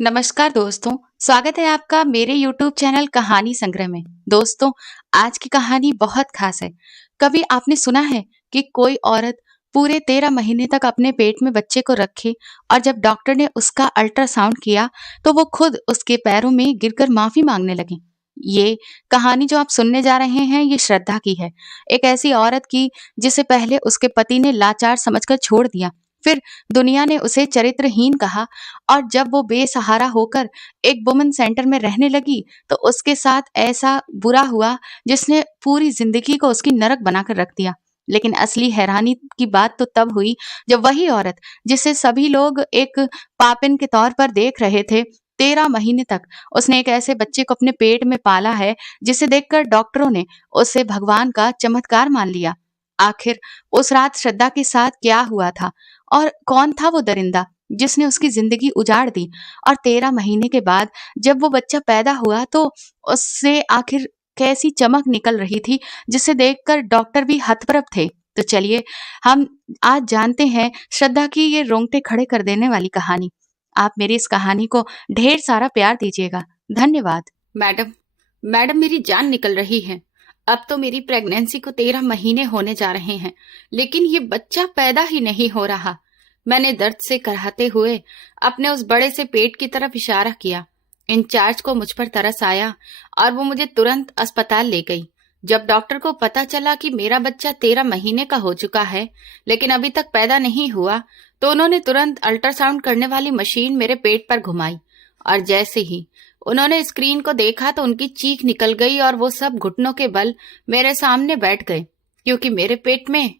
नमस्कार दोस्तों। स्वागत है आपका मेरे YouTube चैनल कहानी संग्रह में। दोस्तों, आज की कहानी बहुत खास है। कभी आपने सुना है कि कोई औरत पूरे 13 महीने तक अपने पेट में बच्चे को रखे और जब डॉक्टर ने उसका अल्ट्रासाउंड किया तो वो खुद उसके पैरों में गिरकर माफी मांगने लगी। ये कहानी जो आप सुनने जा रहे हैं ये श्रद्धा की है। एक ऐसी औरत की जिसे पहले उसके पति ने लाचार समझकर छोड़ दिया, फिर दुनिया ने उसे चरित्रहीन कहा और जब वो बेसहारा होकर एक वुमेन सेंटर में रहने लगी तो उसके साथ ऐसा बुरा हुआ जिसने पूरी जिंदगी को उसकी नरक बनाकर रख दिया। लेकिन असली हैरानी की बात तो तब हुई जब वही औरत जिसे सभी लोग एक पापिन के तौर पर देख रहे थे, 13 महीने तक उसने एक ऐसे बच्चे को अपने पेट में पाला है जिसे देखकर डॉक्टरों ने उसे भगवान का चमत्कार मान लिया। आखिर उस रात श्रद्धा के साथ क्या हुआ था और कौन था वो दरिंदा जिसने उसकी जिंदगी उजाड़ दी? और 13 महीने के बाद जब वो बच्चा पैदा हुआ तो उससे आखिर कैसी चमक निकल रही थी जिसे देखकर डॉक्टर भी हतप्रभ थे। तो चलिए हम आज जानते हैं श्रद्धा की ये रोंगटे खड़े कर देने वाली कहानी। आप मेरी इस कहानी को ढेर सारा प्यार दीजिएगा। धन्यवाद। मैडम मैडम मेरी जान निकल रही है। अब तो मेरी प्रेगनेंसी को 13 महीने होने जा रहे हैं, लेकिन ये बच्चा पैदा ही नहीं हो रहा। मैंने दर्द से कराहते हुए अपने उस बड़े से पेट की तरफ इशारा किया। इंचार्ज को मुझ पर तरस आया और वो मुझे तुरंत अस्पताल ले गई। जब डॉक्टर को पता चला कि मेरा बच्चा 13 महीने का हो चुका है लेकिन अभी तक पैदा नहीं हुआ, तो उन्होंने तुरंत अल्ट्रासाउंड करने वाली मशीन मेरे पेट पर घुमाई और जैसे ही उन्होंने स्क्रीन को देखा तो उनकी चीख निकल गई और वो सब घुटनों के बल मेरे सामने बैठ गए, क्योंकि मेरे पेट में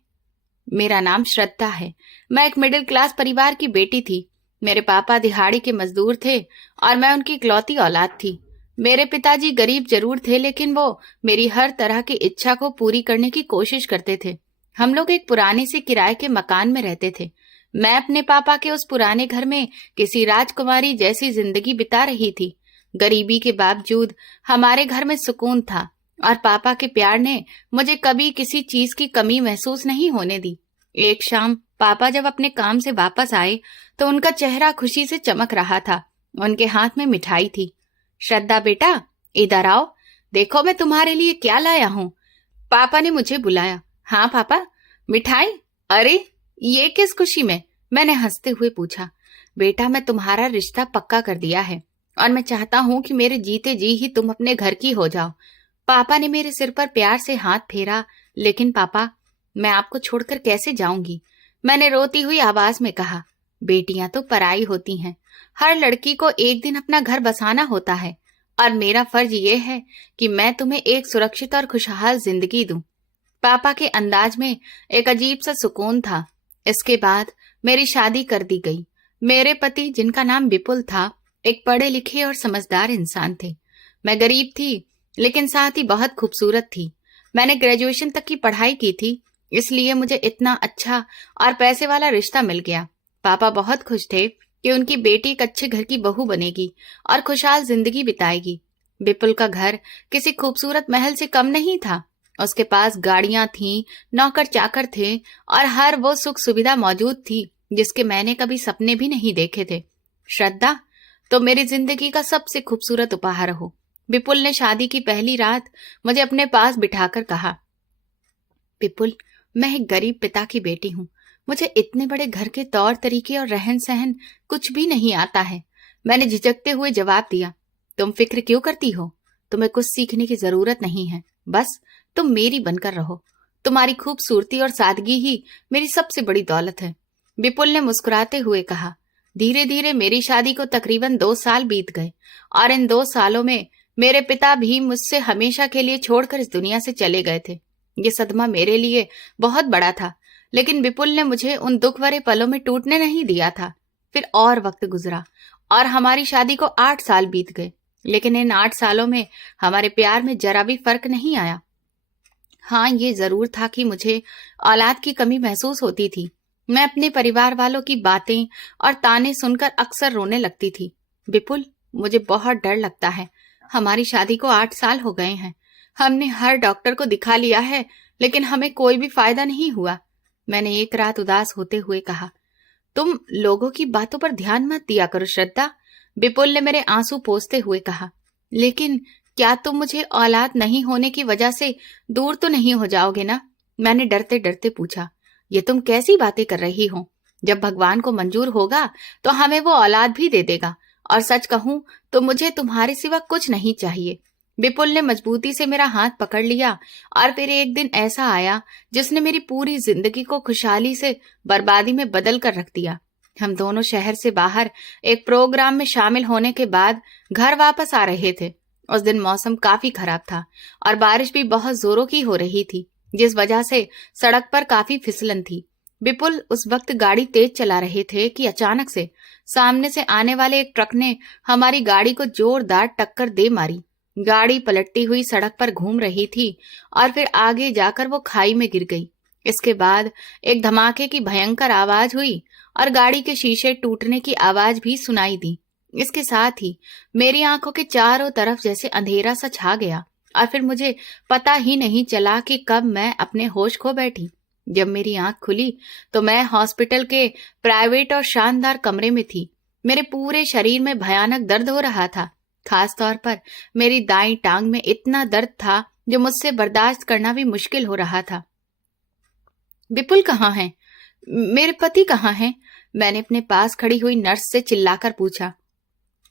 मेरा नाम श्रद्धा है। मैं एक मिडिल क्लास परिवार की बेटी थी। मेरे पापा दिहाड़ी के मजदूर थे और मैं उनकी इकलौती औलाद थी। मेरे पिताजी गरीब जरूर थे, लेकिन वो मेरी हर तरह की इच्छा को पूरी करने की कोशिश करते थे। हम लोग एक पुराने से किराए के मकान में रहते थे। मैं अपने पापा के उस पुराने घर में किसी राजकुमारी जैसी जिंदगी बिता रही थी। गरीबी के बावजूद हमारे घर में सुकून था और पापा के प्यार ने मुझे कभी किसी चीज की कमी महसूस नहीं होने दी। एक शाम पापा जब अपने काम से वापस आए तो उनका चेहरा खुशी से चमक रहा था। उनके हाथ में मिठाई थी। श्रद्धा बेटा, इधर आओ, देखो मैं तुम्हारे लिए क्या लाया हूँ। पापा ने मुझे बुलाया। हाँ पापा, मिठाई? अरे ये किस खुशी में? मैंने हंसते हुए पूछा। बेटा, मैं तुम्हारा रिश्ता पक्का कर दिया है और मैं चाहता हूँ कि मेरे जीते जी ही तुम अपने घर की हो जाओ। पापा ने मेरे सिर पर प्यार से हाथ फेरा। लेकिन पापा, मैं आपको छोड़कर कैसे जाऊंगी? मैंने रोती हुई आवाज में कहा। बेटियां तो पराई होती हैं। हर लड़की को एक दिन अपना घर बसाना होता है और मेरा फर्ज ये है कि मैं तुम्हें एक सुरक्षित और खुशहाल जिंदगी दूं। पापा के अंदाज में एक अजीब सा सुकून था। इसके बाद मेरी शादी कर दी गई। मेरे पति, जिनका नाम विपुल था, एक पढ़े लिखे और समझदार इंसान थे। मैं गरीब थी, लेकिन साथ ही बहुत खूबसूरत थी। मैंने ग्रेजुएशन तक की पढ़ाई की थी, इसलिए मुझे इतना अच्छा और पैसे वाला रिश्ता मिल गया। पापा बहुत खुश थे कि उनकी बेटी एक अच्छे घर की बहू बनेगी और खुशहाल जिंदगी बिताएगी। विपुल का घर किसी खूबसूरत महल से कम नहीं था। उसके पास गाड़ियां थीं, नौकर चाकर थे और हर वो सुख सुविधा मौजूद थी जिसके मैंने कभी सपने भी नहीं देखे थे। श्रद्धा, तो मेरी जिंदगी का सबसे खूबसूरत उपहार हो। विपुल ने शादी की पहली रात मुझे अपने पास बिठाकर कहा। विपुल, मैं एक गरीब पिता की बेटी हूँ। मुझे इतने बड़े घर के तौर तरीके और रहन सहन कुछ भी नहीं आता है। मैंने झिझकते हुए जवाब दिया। तुम फिक्र क्यों करती हो? तुम्हें कुछ सीखने की जरूरत नहीं है। बस तुम मेरी बनकर रहो। तुम्हारी खूबसूरती और सादगी ही मेरी सबसे बड़ी दौलत है। विपुल ने मुस्कुराते हुए कहा। धीरे धीरे मेरी शादी को तकरीबन 2 साल बीत गए और इन 2 सालों में मेरे पिता भी मुझसे हमेशा के लिए छोड़कर इस दुनिया से चले गए थे। ये सदमा मेरे लिए बहुत बड़ा था, लेकिन विपुल ने मुझे उन दुख भरे पलों में टूटने नहीं दिया था। फिर और वक्त गुजरा और हमारी शादी को 8 साल बीत गए, लेकिन इन 8 सालों में हमारे प्यार में जरा भी फर्क नहीं आया। हाँ, ये जरूर था कि मुझे औलाद की कमी महसूस होती थी। मैं अपने परिवार वालों की बातें और ताने सुनकर अक्सर रोने लगती थी। विपुल, मुझे बहुत डर लगता है। हमारी शादी को 8 साल हो गए हैं। हमने हर डॉक्टर को दिखा लिया है, लेकिन हमें कोई भी फायदा नहीं हुआ। मैंने एक रात उदास होते हुए कहा। तुम लोगों की बातों पर ध्यान मत दिया करो श्रद्धा। विपुल ने मेरे आंसू पोंछते हुए कहा। लेकिन क्या तुम मुझे औलाद नहीं होने की वजह से दूर तो नहीं हो जाओगे ना? मैंने डरते डरते पूछा। ये तुम कैसी बातें कर रही हो? जब भगवान को मंजूर होगा तो हमें वो औलाद भी दे देगा, और सच कहूं तो मुझे तुम्हारे सिवा कुछ नहीं चाहिए। विपुल ने मजबूती से मेरा हाथ पकड़ लिया, और फिर एक दिन ऐसा आया जिसने मेरी पूरी जिंदगी को खुशहाली से बर्बादी में बदल कर रख दिया। हम दोनों शहर से बाहर एक प्रोग्राम में शामिल होने के बाद घर वापस आ रहे थे। उस दिन मौसम काफी खराब था और बारिश भी बहुत जोरों की हो रही थी, जिस वजह से सड़क पर काफी फिसलन थी। विपुल उस वक्त गाड़ी तेज चला रहे थे कि अचानक से सामने से आने वाले एक ट्रक ने हमारी गाड़ी को जोरदार टक्कर दे मारी। गाड़ी पलटती हुई सड़क पर घूम रही थी और फिर आगे जाकर वो खाई में गिर गई। इसके बाद एक धमाके की भयंकर आवाज हुई और गाड़ी के शीशे टूटने की आवाज भी सुनाई दी। इसके साथ ही मेरी आंखों के चारों तरफ जैसे अंधेरा सा छा गया, और फिर मुझे पता ही नहीं चला कि कब मैं अपने होश खो बैठी। जब मेरी आंख खुली तो मैं हॉस्पिटल के प्राइवेट और शानदार कमरे में थी। मेरे पूरे शरीर में भयानक दर्द हो रहा था। खास तौर पर मेरी दाईं टांग में इतना दर्द था जो मुझसे बर्दाश्त करना भी मुश्किल हो रहा था। विपुल कहाँ हैं? मेरे पति कहाँ हैं? मैंने अपने पास खड़ी हुई नर्स से चिल्लाकर पूछा।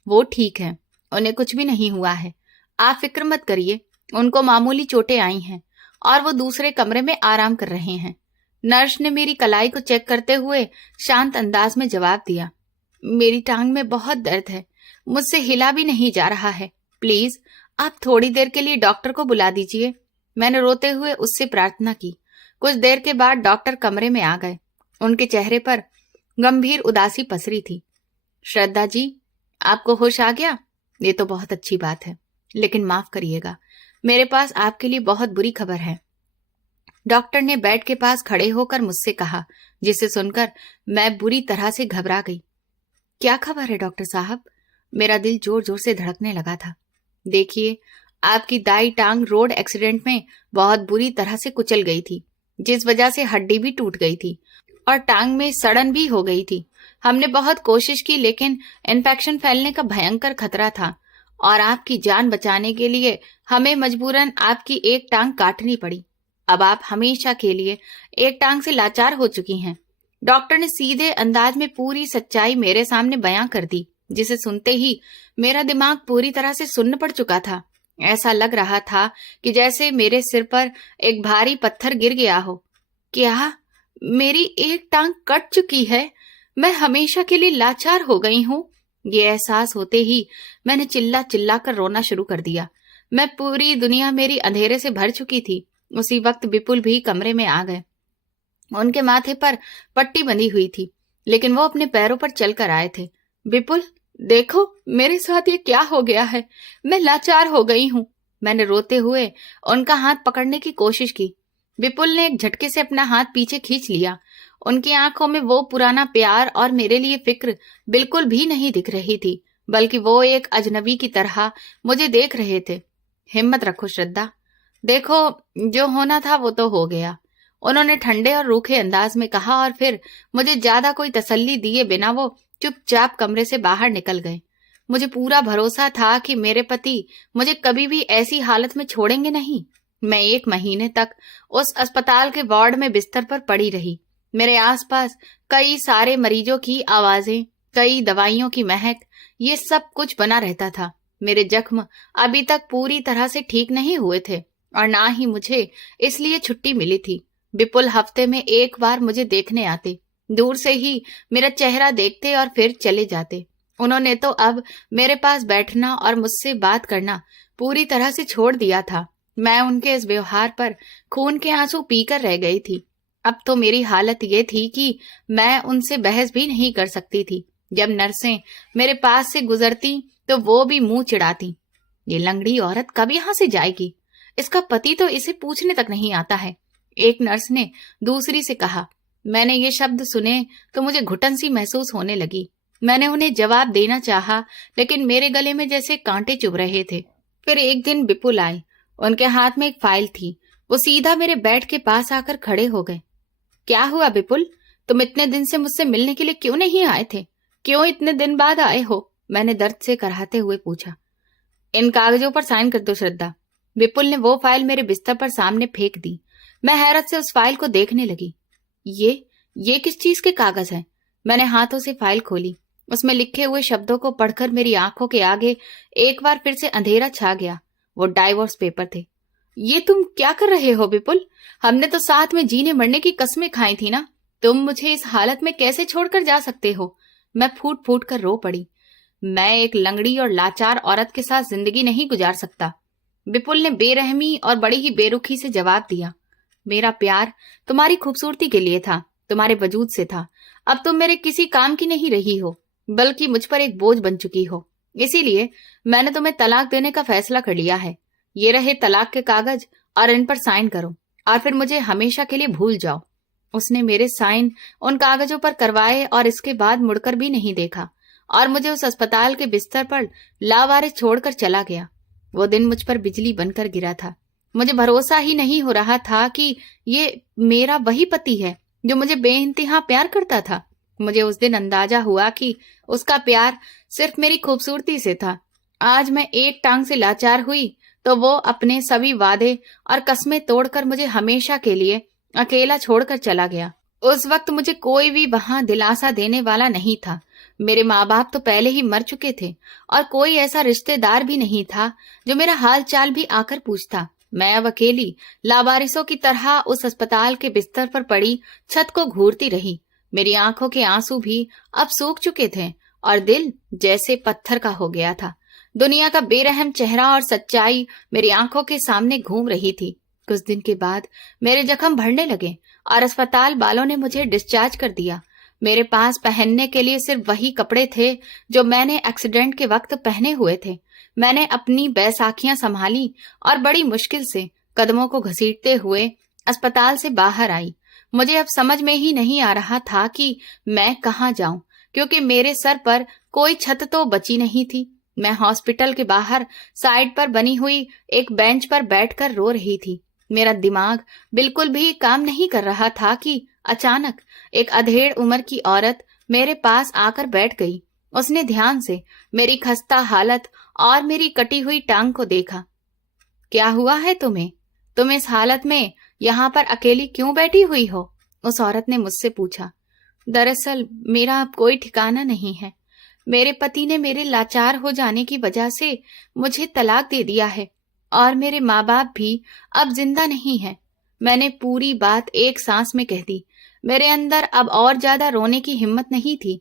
वो ठीक है, उन्हें कुछ भी नहीं हुआ है, आप फिक्र मत करिए। उनको मामूली चोटें आई हैं और वो दूसरे कमरे में आराम कर रहे हैं। नर्स ने मेरी कलाई को चेक करते हुए शांत अंदाज में जवाब दिया। मेरी टांग में बहुत दर्द है, मुझसे हिला भी नहीं जा रहा है। प्लीज आप थोड़ी देर के लिए डॉक्टर को बुला दीजिए। मैंने रोते हुए उससे प्रार्थना की। कुछ देर के बाद डॉक्टर कमरे में आ गए। उनके चेहरे पर गंभीर उदासी पसरी थी। श्रद्धा जी, आपको होश आ गया? ये तो बहुत अच्छी बात है, लेकिन माफ करिएगा, मेरे पास आपके लिए बहुत बुरी खबर है। डॉक्टर ने बेड के पास खड़े होकर मुझसे कहा, जिसे सुनकर मैं बुरी तरह से घबरा गई। क्या खबर है डॉक्टर साहब? मेरा दिल जोर जोर से धड़कने लगा था। देखिए, आपकी दाई टांग रोड एक्सीडेंट में बहुत बुरी तरह से कुचल गई थी, जिस वजह से हड्डी भी टूट गई थी और टांग में सड़न भी हो गई थी। हमने बहुत कोशिश की, लेकिन इन्फेक्शन फैलने का भयंकर खतरा था और आपकी जान बचाने के लिए हमें मजबूरन आपकी एक टांग काटनी पड़ी। अब आप हमेशा के लिए एक टांग से लाचार हो चुकी हैं। डॉक्टर ने सीधे अंदाज में पूरी सच्चाई मेरे सामने बयां कर दी, जिसे सुनते ही मेरा दिमाग पूरी तरह से सुन्न पड़ चुका था। ऐसा लग रहा था कि जैसे मेरे सिर पर एक भारी पत्थर गिर गया हो। क्या मेरी एक टांग कट चुकी है? मैं हमेशा के लिए लाचार हो गई हूँ? ये एहसास होते ही मैंने चिल्ला चिल्ला कर रोना शुरू कर दिया। मैं पूरी दुनिया मेरी अंधेरे से भर चुकी थी। उसी वक्त विपुल भी कमरे में आ गए। उनके माथे पर पट्टी बंधी हुई थी, लेकिन वो अपने पैरों पर चलकर आए थे। विपुल, देखो मेरे साथ ये क्या हो गया है, मैं लाचार हो गई हूँ। मैंने रोते हुए उनका हाथ पकड़ने की कोशिश की। विपुल ने एक झटके से अपना हाथ पीछे खींच लिया। उनकी आंखों में वो पुराना प्यार और मेरे लिए फिक्र बिल्कुल भी नहीं दिख रही थी, बल्कि वो एक अजनबी की तरह मुझे देख रहे थे। हिम्मत रखो श्रद्धा, देखो जो होना था वो तो हो गया, उन्होंने ठंडे और रूखे अंदाज में कहा, और फिर मुझे ज्यादा कोई तसल्ली दिए बिना वो चुपचाप कमरे से बाहर निकल गए। मुझे पूरा भरोसा था कि मेरे पति मुझे कभी भी ऐसी हालत में छोड़ेंगे नहीं। मैं 1 महीने तक उस अस्पताल के वार्ड में बिस्तर पर पड़ी रही। मेरे आसपास कई सारे मरीजों की आवाजें, कई दवाइयों की महक, ये सब कुछ बना रहता था। मेरे जख्म अभी तक पूरी तरह से ठीक नहीं हुए थे और ना ही मुझे इसलिए छुट्टी मिली थी। विपुल हफ्ते में 1 बार मुझे देखने आते, दूर से ही मेरा चेहरा देखते और फिर चले जाते। उन्होंने तो अब मेरे पास बैठना और मुझसे बात करना पूरी तरह से छोड़ दिया था। मैं उनके इस व्यवहार पर खून के आंसू पीकर रह गई थी। अब तो मेरी हालत ये थी कि मैं उनसे बहस भी नहीं कर सकती थी। जब नर्सें मेरे पास से गुजरती तो वो भी मुंह चिढ़ाती, ये लंगड़ी औरत कब यहाँ से जाएगी, इसका पति तो इसे पूछने तक नहीं आता है। एक नर्स ने दूसरी से कहा। मैंने ये शब्द सुने तो मुझे घुटन सी महसूस होने लगी। मैंने उन्हें जवाब देना चाहा, लेकिन मेरे गले में जैसे कांटे चुभ रहे थे। फिर एक दिन विपुल आए। उनके हाथ में एक फाइल थी। वो सीधा मेरे बेड के पास आकर खड़े हो गए। क्या हुआ विपुल, तुम इतने दिन से मुझसे मिलने के लिए क्यों नहीं आए थे? क्यों इतने दिन बाद आए हो? मैंने दर्द से कराहते हुए पूछा। इन कागजों पर साइन कर दो श्रद्धा। विपुल ने वो फाइल मेरे बिस्तर पर सामने फेंक दी। मैं हैरत से उस फाइल को देखने लगी। ये किस चीज के कागज हैं? मैंने हाथों से फाइल खोली। उसमें लिखे हुए शब्दों को पढ़कर मेरी आंखों के आगे एक बार फिर से अंधेरा छा गया। वो डाइवोर्स पेपर थे। ये तुम क्या कर रहे हो विपुल? हमने तो साथ में जीने मरने की कस्में खाई थी ना। तुम मुझे इस हालत में कैसे छोड़कर जा सकते हो? मैं फूट फूट कर रो पड़ी। मैं एक लंगड़ी और लाचार औरत के साथ जिंदगी नहीं गुजार सकता। विपुल ने बेरहमी और बड़ी ही बेरुखी से जवाब दिया। मेरा प्यार तुम्हारी खूबसूरती के लिए था, तुम्हारे वजूद से था। अब तुम मेरे किसी काम की नहीं रही हो, बल्कि मुझ पर एक बोझ बन चुकी हो। इसीलिए मैंने तुम्हें तलाक देने का फैसला कर लिया है। ये रहे तलाक के कागज, और इन पर साइन करो और फिर मुझे हमेशा के लिए भूल जाओ। उसने मेरे साइन उन कागजों पर करवाए और इसके बाद मुड़कर भी नहीं देखा और मुझे उस अस्पताल के बिस्तर पर लावारिस छोड़कर चला गया। वो दिन मुझ पर बिजली बनकर गिरा था। मुझे भरोसा ही नहीं हो रहा था कि ये मेरा वही पति है जो मुझे बेइंतहा प्यार करता था। मुझे उस दिन अंदाजा हुआ कि उसका प्यार सिर्फ मेरी खूबसूरती से था। आज मैं एक टांग से लाचार हुई तो वो अपने सभी वादे और कस्में तोड़कर मुझे हमेशा के लिए अकेला छोड़कर चला गया। उस वक्त मुझे कोई भी वहां दिलासा देने वाला नहीं था। मेरे माँ बाप तो पहले ही मर चुके थे और कोई ऐसा रिश्तेदार भी नहीं था जो मेरा हाल चाल भी आकर पूछता। मैं अब अकेली लावारिसों की तरह उस अस्पताल के बिस्तर पर पड़ी छत को घूरती रही। मेरी आंखों के आंसू भी अब सूख चुके थे और दिल जैसे पत्थर का हो गया था। दुनिया का बेरहम चेहरा और सच्चाई मेरी आंखों के सामने घूम रही थी। कुछ दिन के बाद मेरे जख्म भरने लगे और अस्पताल वालों ने मुझे डिस्चार्ज कर दिया। मेरे पास पहनने के लिए सिर्फ वही कपड़े थे जो मैंने एक्सीडेंट के वक्त पहने हुए थे। मैंने अपनी बैसाखियां संभाली और बड़ी मुश्किल से कदमों को घसीटते हुए अस्पताल से बाहर आई। मुझे अब समझ में ही नहीं आ रहा था कि मैं कहाँ जाऊं, क्योंकि मेरे सर पर कोई छत तो बची नहीं थी। मैं हॉस्पिटल के बाहर साइड पर बनी हुई एक बेंच पर बैठकर रो रही थी। मेरा दिमाग बिल्कुल भी काम नहीं कर रहा था कि अचानक एक अधेड़ उम्र की औरत मेरे पास आकर बैठ गई। उसने ध्यान से मेरी खस्ता हालत और मेरी कटी हुई टांग को देखा। क्या हुआ है तुम्हें? तुम इस हालत में यहाँ पर अकेली क्यों बैठी हुई हो? उस औरत ने मुझसे पूछा। दरअसल मेरा अब कोई ठिकाना नहीं है। मेरे पति ने मेरे लाचार हो जाने की वजह से मुझे तलाक दे दिया है और मेरे माँ बाप भी अब जिंदा नहीं है। मैंने पूरी बात एक सांस में कह दी। मेरे अंदर अब और ज्यादा रोने की हिम्मत नहीं थी।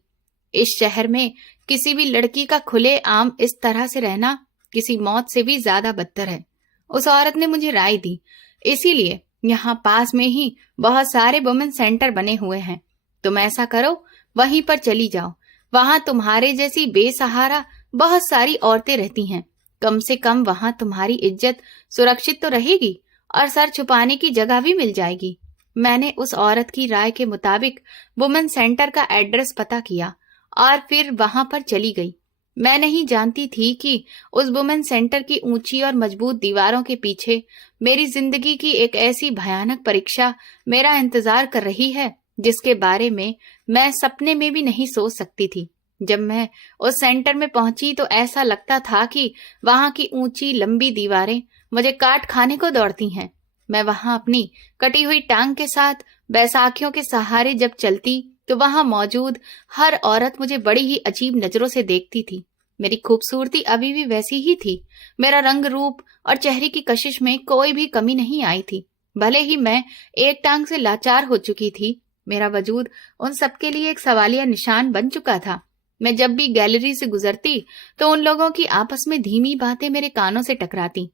इस शहर में किसी भी लड़की का खुले आम इस तरह से रहना किसी मौत से भी ज्यादा बदतर है। उस औरत ने मुझे राय दी। इसीलिए यहाँ पास में ही बहुत सारे वुमेन सेंटर बने हुए हैं। तुम ऐसा करो, वहीं पर चली जाओ। वहां तुम्हारे जैसी बेसहारा बहुत सारी औरतें रहती हैं। कम से कम वहां तुम्हारी इज्जत सुरक्षित तो रहेगी और सर छुपाने की जगह भी मिल जाएगी। मैंने उस औरत की राय के मुताबिक वुमेन सेंटर का एड्रेस पता किया और फिर वहां पर चली गई। मैं नहीं जानती थी कि उस वुमेन सेंटर की ऊंची और मजबूत दीवारों के पीछे मेरी जिंदगी की एक ऐसी भयानक परीक्षा मेरा इंतजार कर रही है जिसके बारे में मैं सपने में भी नहीं सोच सकती थी। जब मैं उस सेंटर में पहुंची तो ऐसा लगता था कि वहां की ऊंची लंबी दीवारें मुझे काट खाने को दौड़ती हैं। मैं वहां अपनी कटी हुई टांग के साथ बैसाखियों के सहारे जब चलती तो वहां मौजूद हर औरत मुझे बड़ी ही अजीब नजरों से देखती थी। मेरी खूबसूरती अभी भी वैसी ही थी। मेरा रंग रूप और चेहरे की कशिश में कोई भी कमी नहीं आई थी। भले ही मैं एक टांग से लाचार हो चुकी थी, मेरा वजूद उन सबके लिए एक सवालिया निशान बन चुका था। मैं जब भी गैलरी से गुजरती तो उन लोगों की आपस में धीमी बातें मेरे कानों से टकराती।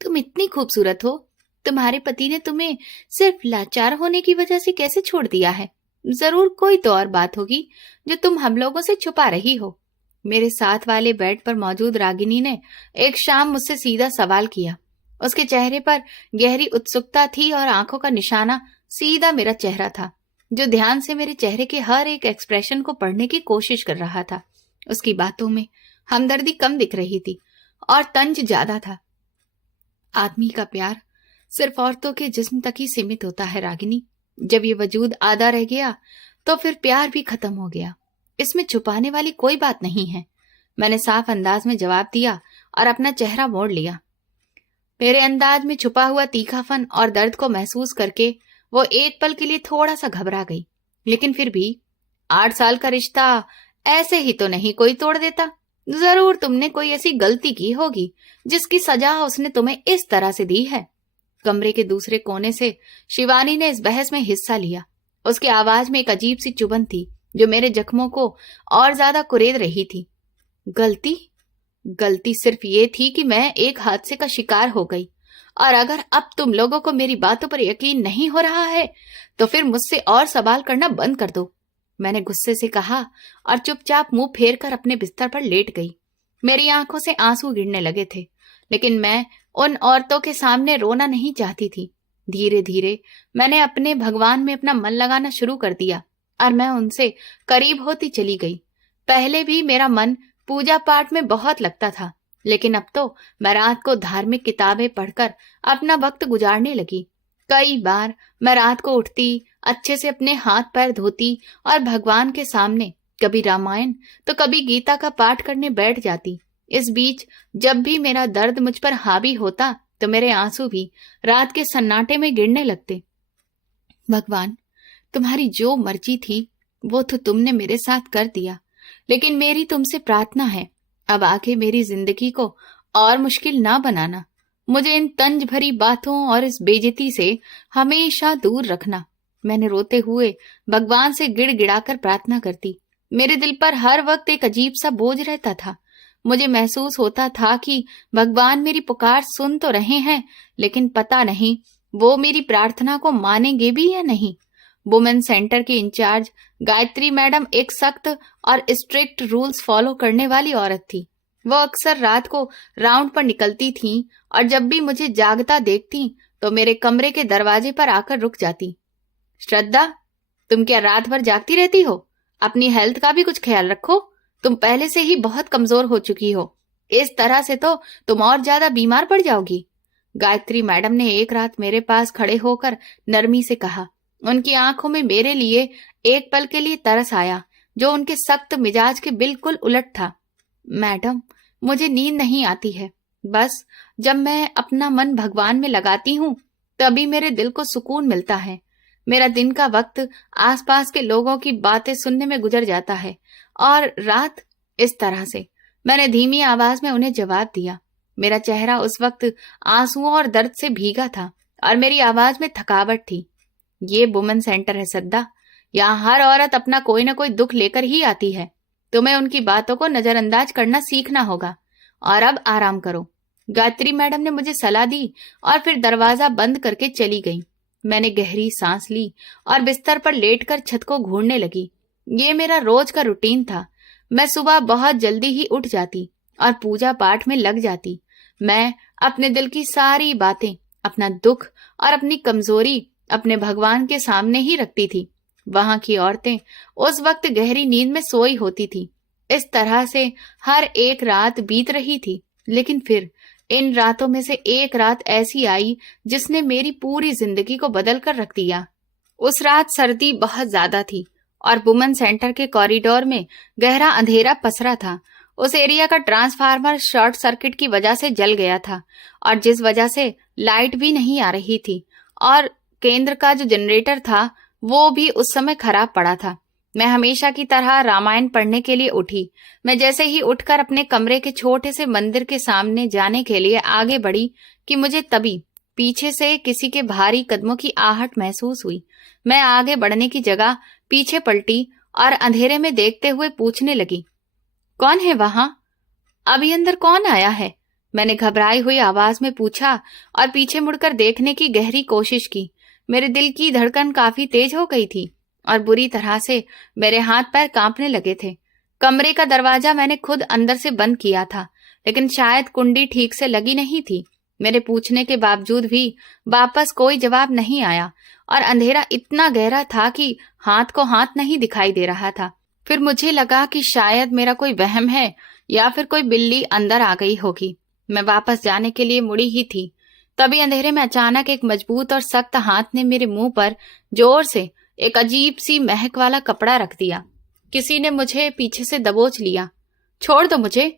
तुम इतनी खूबसूरत हो, तुम्हारे पति ने तुम्हें सिर्फ लाचार होने की वजह से कैसे छोड़ दिया है? जरूर कोई तो और बात होगी जो तुम हम लोगों से छुपा रही हो। मेरे साथ वाले बेड पर मौजूद रागिनी ने एक शाम मुझसे सीधा सवाल किया। उसके चेहरे पर गहरी उत्सुकता थी और आंखों का निशाना सीधा मेरा चेहरा था, जो ध्यान से मेरे चेहरे के हर एक एक्सप्रेशन को पढ़ने की कोशिश कर रहा था। उसकी बातों में हमदर्दी कम दिख रही थी और तंज ज्यादा था। आदमी का प्यार सिर्फ औरतों के जिस्म तक ही सीमित होता है रागिनी। जब ये वजूद आधा रह गया तो फिर प्यार भी खत्म हो गया। इसमें छुपाने वाली कोई बात नहीं है। मैंने साफ अंदाज में जवाब दिया और अपना चेहरा मोड़ लिया। मेरे अंदाज में छुपा हुआ तीखापन और दर्द को महसूस करके वो एक पल के लिए थोड़ा सा घबरा गई, लेकिन फिर भी 8 साल का रिश्ता ऐसे ही तो नहीं कोई तोड़ देता। जरूर तुमने कोई ऐसी गलती की होगी जिसकी सजा उसने तुम्हें इस तरह से दी है। कमरे के दूसरे कोने से शिवानी ने इस बहस में हिस्सा लिया। उसकी आवाज में एक अजीब सी चुभन थी जो मेरे जख्मों को और ज्यादा कुरेद रही थी। गलती सिर्फ ये थी कि मैं एक हादसे का शिकार हो गई, और अगर अब तुम लोगों को मेरी बातों पर यकीन नहीं हो रहा है तो फिर मुझसे और सवाल करना बंद कर दो, मैंने गुस्से से कहा और चुपचाप मुंह फेर कर अपने बिस्तर पर लेट गई। मेरी आंखों से आंसू गिरने लगे थे, लेकिन मैं उन औरतों के सामने रोना नहीं चाहती थी। धीरे धीरे मैंने अपने भगवान में अपना मन लगाना शुरू कर दिया और मैं उनसे करीब होती चली गई। पहले भी मेरा मन पूजा पाठ में बहुत लगता था, लेकिन अब तो मैं रात को धार्मिक किताबें पढ़कर अपना वक्त गुजारने लगी। कई बार मैं रात को उठती, अच्छे से अपने हाथ पैर धोती और भगवान के सामने कभी रामायण तो कभी गीता का पाठ करने बैठ जाती। इस बीच जब भी मेरा दर्द मुझ पर हावी होता तो मेरे आंसू भी रात के सन्नाटे में गिरने लगते। भगवान, तुम्हारी जो मर्जी थी वो तो तुमने मेरे साथ कर दिया, लेकिन मेरी तुमसे प्रार्थना है, अब आके मेरी जिंदगी को और मुश्किल ना बनाना। मुझे इन तंज भरी बातों और इस बेइज्जती से हमेशा दूर रखना। मैंने रोते हुए भगवान से गिड़गिड़ाकर प्रार्थना करती। मेरे दिल पर हर वक्त एक अजीब सा बोझ रहता था। मुझे महसूस होता था कि भगवान मेरी पुकार सुन तो रहे हैं, लेकिन पता नहीं वो मेरी प्रार्थना को मानेंगे भी या नहीं। वुमेन सेंटर के इंचार्ज गायत्री मैडम एक सख्त और स्ट्रिक्ट रूल्स फॉलो करने वाली औरत थी। वो अक्सर रात को राउंड पर निकलती थीं और जब भी मुझे जागता देखती तो मेरे कमरे के दरवाजे पर आकर रुक जाती। श्रद्धा, तुम क्या रात भर जागती रहती हो? अपनी हेल्थ का भी कुछ ख्याल रखो। तुम पहले से ही बहुत कमजोर हो चुकी हो। इस तरह से तो तुम और ज्यादा बीमार पड़ जाओगी। गायत्री मैडम ने एक रात मेरे पास खड़े होकर नरमी से कहा। उनकी आंखों में मेरे लिए एक पल के लिए तरस आया, जो उनके सख्त मिजाज के बिल्कुल उलट था। मैडम, मुझे नींद नहीं आती है। बस जब मैं अपना मन भगवान में लगाती हूँ तभी मेरे दिल को सुकून मिलता है। मेरा दिन का वक्त आसपास के लोगों की बातें सुनने में गुजर जाता है और रात इस तरह से। मैंने धीमी आवाज में उन्हें जवाब दिया। मेरा चेहरा उस वक्त आंसुओं और दर्द से भीगा था और मेरी आवाज में थकावट थी। ये वुमेन सेंटर है सद्दा, यहाँ हर औरत अपना कोई ना कोई दुख लेकर ही आती है। तुम्हें उनकी बातों को नजरअंदाज करना सीखना होगा और अब आराम करो। गायत्री मैडम ने मुझे सलाह दी और फिर दरवाजा बंद करके चली गई। मैंने गहरी सांस ली और बिस्तर पर लेटकर छत को घूरने लगी। ये मेरा रोज का रूटीन था। मैं सुबह बहुत जल्दी ही उठ जाती और पूजा पाठ में लग जाती। मैं अपने दिल की सारी बातें, अपना दुख और अपनी कमजोरी अपने भगवान के सामने ही रखती थी। वहां की औरतें उस वक्त गहरी नींद में सोई होती थी। इस तरह से हर एक रात बीत रही थी, लेकिन फिर इन रातों में से एक रात ऐसी आई जिसने मेरी पूरी जिंदगी को बदल कर रख दिया। उस रात सर्दी बहुत ज्यादा थी और वुमेन सेंटर के कॉरिडोर में गहरा अंधेरा पसरा था। उस एरिया का ट्रांसफार्मर शॉर्ट सर्किट की वजह से जल गया था और जिस वजह से लाइट भी नहीं आ रही थी, और केंद्र का जो जनरेटर था वो भी उस समय खराब पड़ा था। मैं हमेशा की तरह रामायण पढ़ने के लिए उठी। मैं जैसे ही उठकर अपने कमरे के छोटे से मंदिर के सामने जाने के लिए आगे बढ़ी कि मुझे तभी पीछे से किसी के भारी कदमों की आहट महसूस हुई। मैं आगे बढ़ने की जगह पीछे पलटी और अंधेरे में देखते हुए पूछने लगी, कौन है वहां? अभी अंदर कौन आया है? मैंने घबराई हुई आवाज में पूछा और पीछे मुड़कर देखने की गहरी कोशिश की। मेरे दिल की धड़कन काफी तेज हो गई थी और बुरी तरह से मेरे हाथ पैर कांपने लगे थे। कमरे का दरवाजा मैंने खुद अंदर से बंद किया था, लेकिन शायद कुंडी ठीक से लगी नहीं थी। मेरे पूछने के बावजूद भी वापस कोई जवाब नहीं आया और अंधेरा इतना गहरा था कि हाथ को हाथ नहीं दिखाई दे रहा था। फिर मुझे लगा कि शायद मेरा कोई वहम है या फिर कोई बिल्ली अंदर आ गई होगी। मैं वापस जाने के लिए मुड़ी ही थी, तभी अंधेरे में अचानक एक मजबूत और सख्त हाथ ने मेरे मुंह पर जोर से एक अजीब सी महक वाला कपड़ा रख दिया। किसी ने मुझे पीछे से दबोच लिया। छोड़ दो मुझे।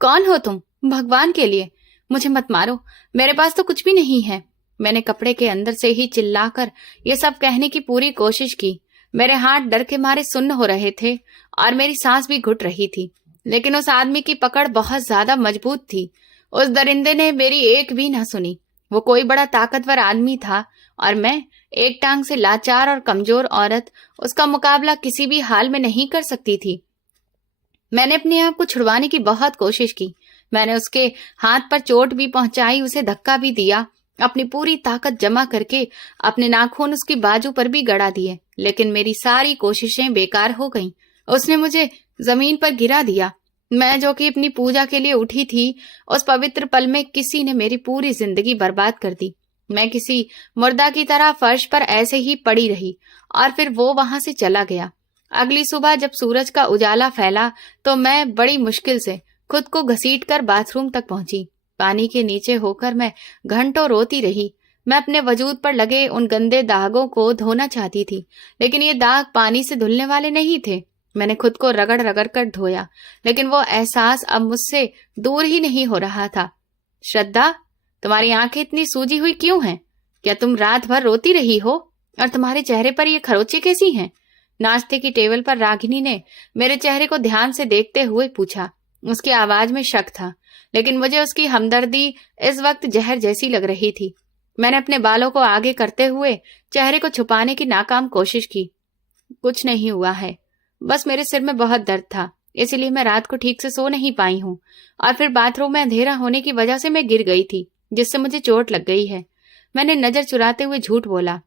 कौन हो तुम? भगवान के लिए मुझे मत मारो, मेरे पास तो कुछ भी नहीं है। मैंने कपड़े के अंदर से ही चिल्लाकर ये सब कहने की पूरी कोशिश की। मेरे हाथ डर के मारे सुन्न हो रहे थे और मेरी सांस भी घुट रही थी, लेकिन उस आदमी की पकड़ बहुत ज्यादा मजबूत थी। उस दरिंदे ने मेरी एक भी ना सुनी। वो कोई बड़ा ताकतवर आदमी था और मैं एक टांग से लाचार और कमजोर औरत उसका मुकाबला किसी भी हाल में नहीं कर सकती थी। मैंने अपने आप को छुड़वाने की बहुत कोशिश की। मैंने उसके हाथ पर चोट भी पहुंचाई, उसे धक्का भी दिया, अपनी पूरी ताकत जमा करके अपने नाखून उसकी बाजू पर भी गड़ा दिए, लेकिन मेरी सारी कोशिशें बेकार हो गईं। उसने मुझे जमीन पर गिरा दिया। मैं जो कि अपनी पूजा के लिए उठी थी, उस पवित्र पल में किसी ने मेरी पूरी जिंदगी बर्बाद कर दी। मैं किसी मुर्दा की तरह फर्श पर ऐसे ही पड़ी रही और फिर वो वहां से चला गया। अगली सुबह जब सूरज का उजाला फैला तो मैं बड़ी मुश्किल से खुद को घसीटकर बाथरूम तक पहुंची। पानी के नीचे होकर मैं घंटों रोती रही। मैं अपने वजूद पर लगे उन गंदे दागों को धोना चाहती थी, लेकिन ये दाग पानी से धुलने वाले नहीं थे। मैंने खुद को रगड़ रगड़ कर धोया, लेकिन वो एहसास अब मुझसे दूर ही नहीं हो रहा था। श्रद्धा, तुम्हारी आंखें इतनी सूजी हुई क्यों हैं? क्या तुम रात भर रोती रही हो? और तुम्हारे चेहरे पर ये खरोंचे कैसी हैं? नाश्ते की टेबल पर रागिनी ने मेरे चेहरे को ध्यान से देखते हुए पूछा। उसकी आवाज में शक था, लेकिन मुझे उसकी हमदर्दी इस वक्त जहर जैसी लग रही थी। मैंने अपने बालों को आगे करते हुए चेहरे को छुपाने की नाकाम कोशिश की। कुछ नहीं हुआ है, बस मेरे सिर में बहुत दर्द था, इसीलिए मैं रात को ठीक से सो नहीं पाई हूँ। और फिर बाथरूम में अंधेरा होने की वजह से मैं गिर गई थी, जिससे मुझे चोट लग गई है। मैंने नजर चुराते हुए झूठ बोला।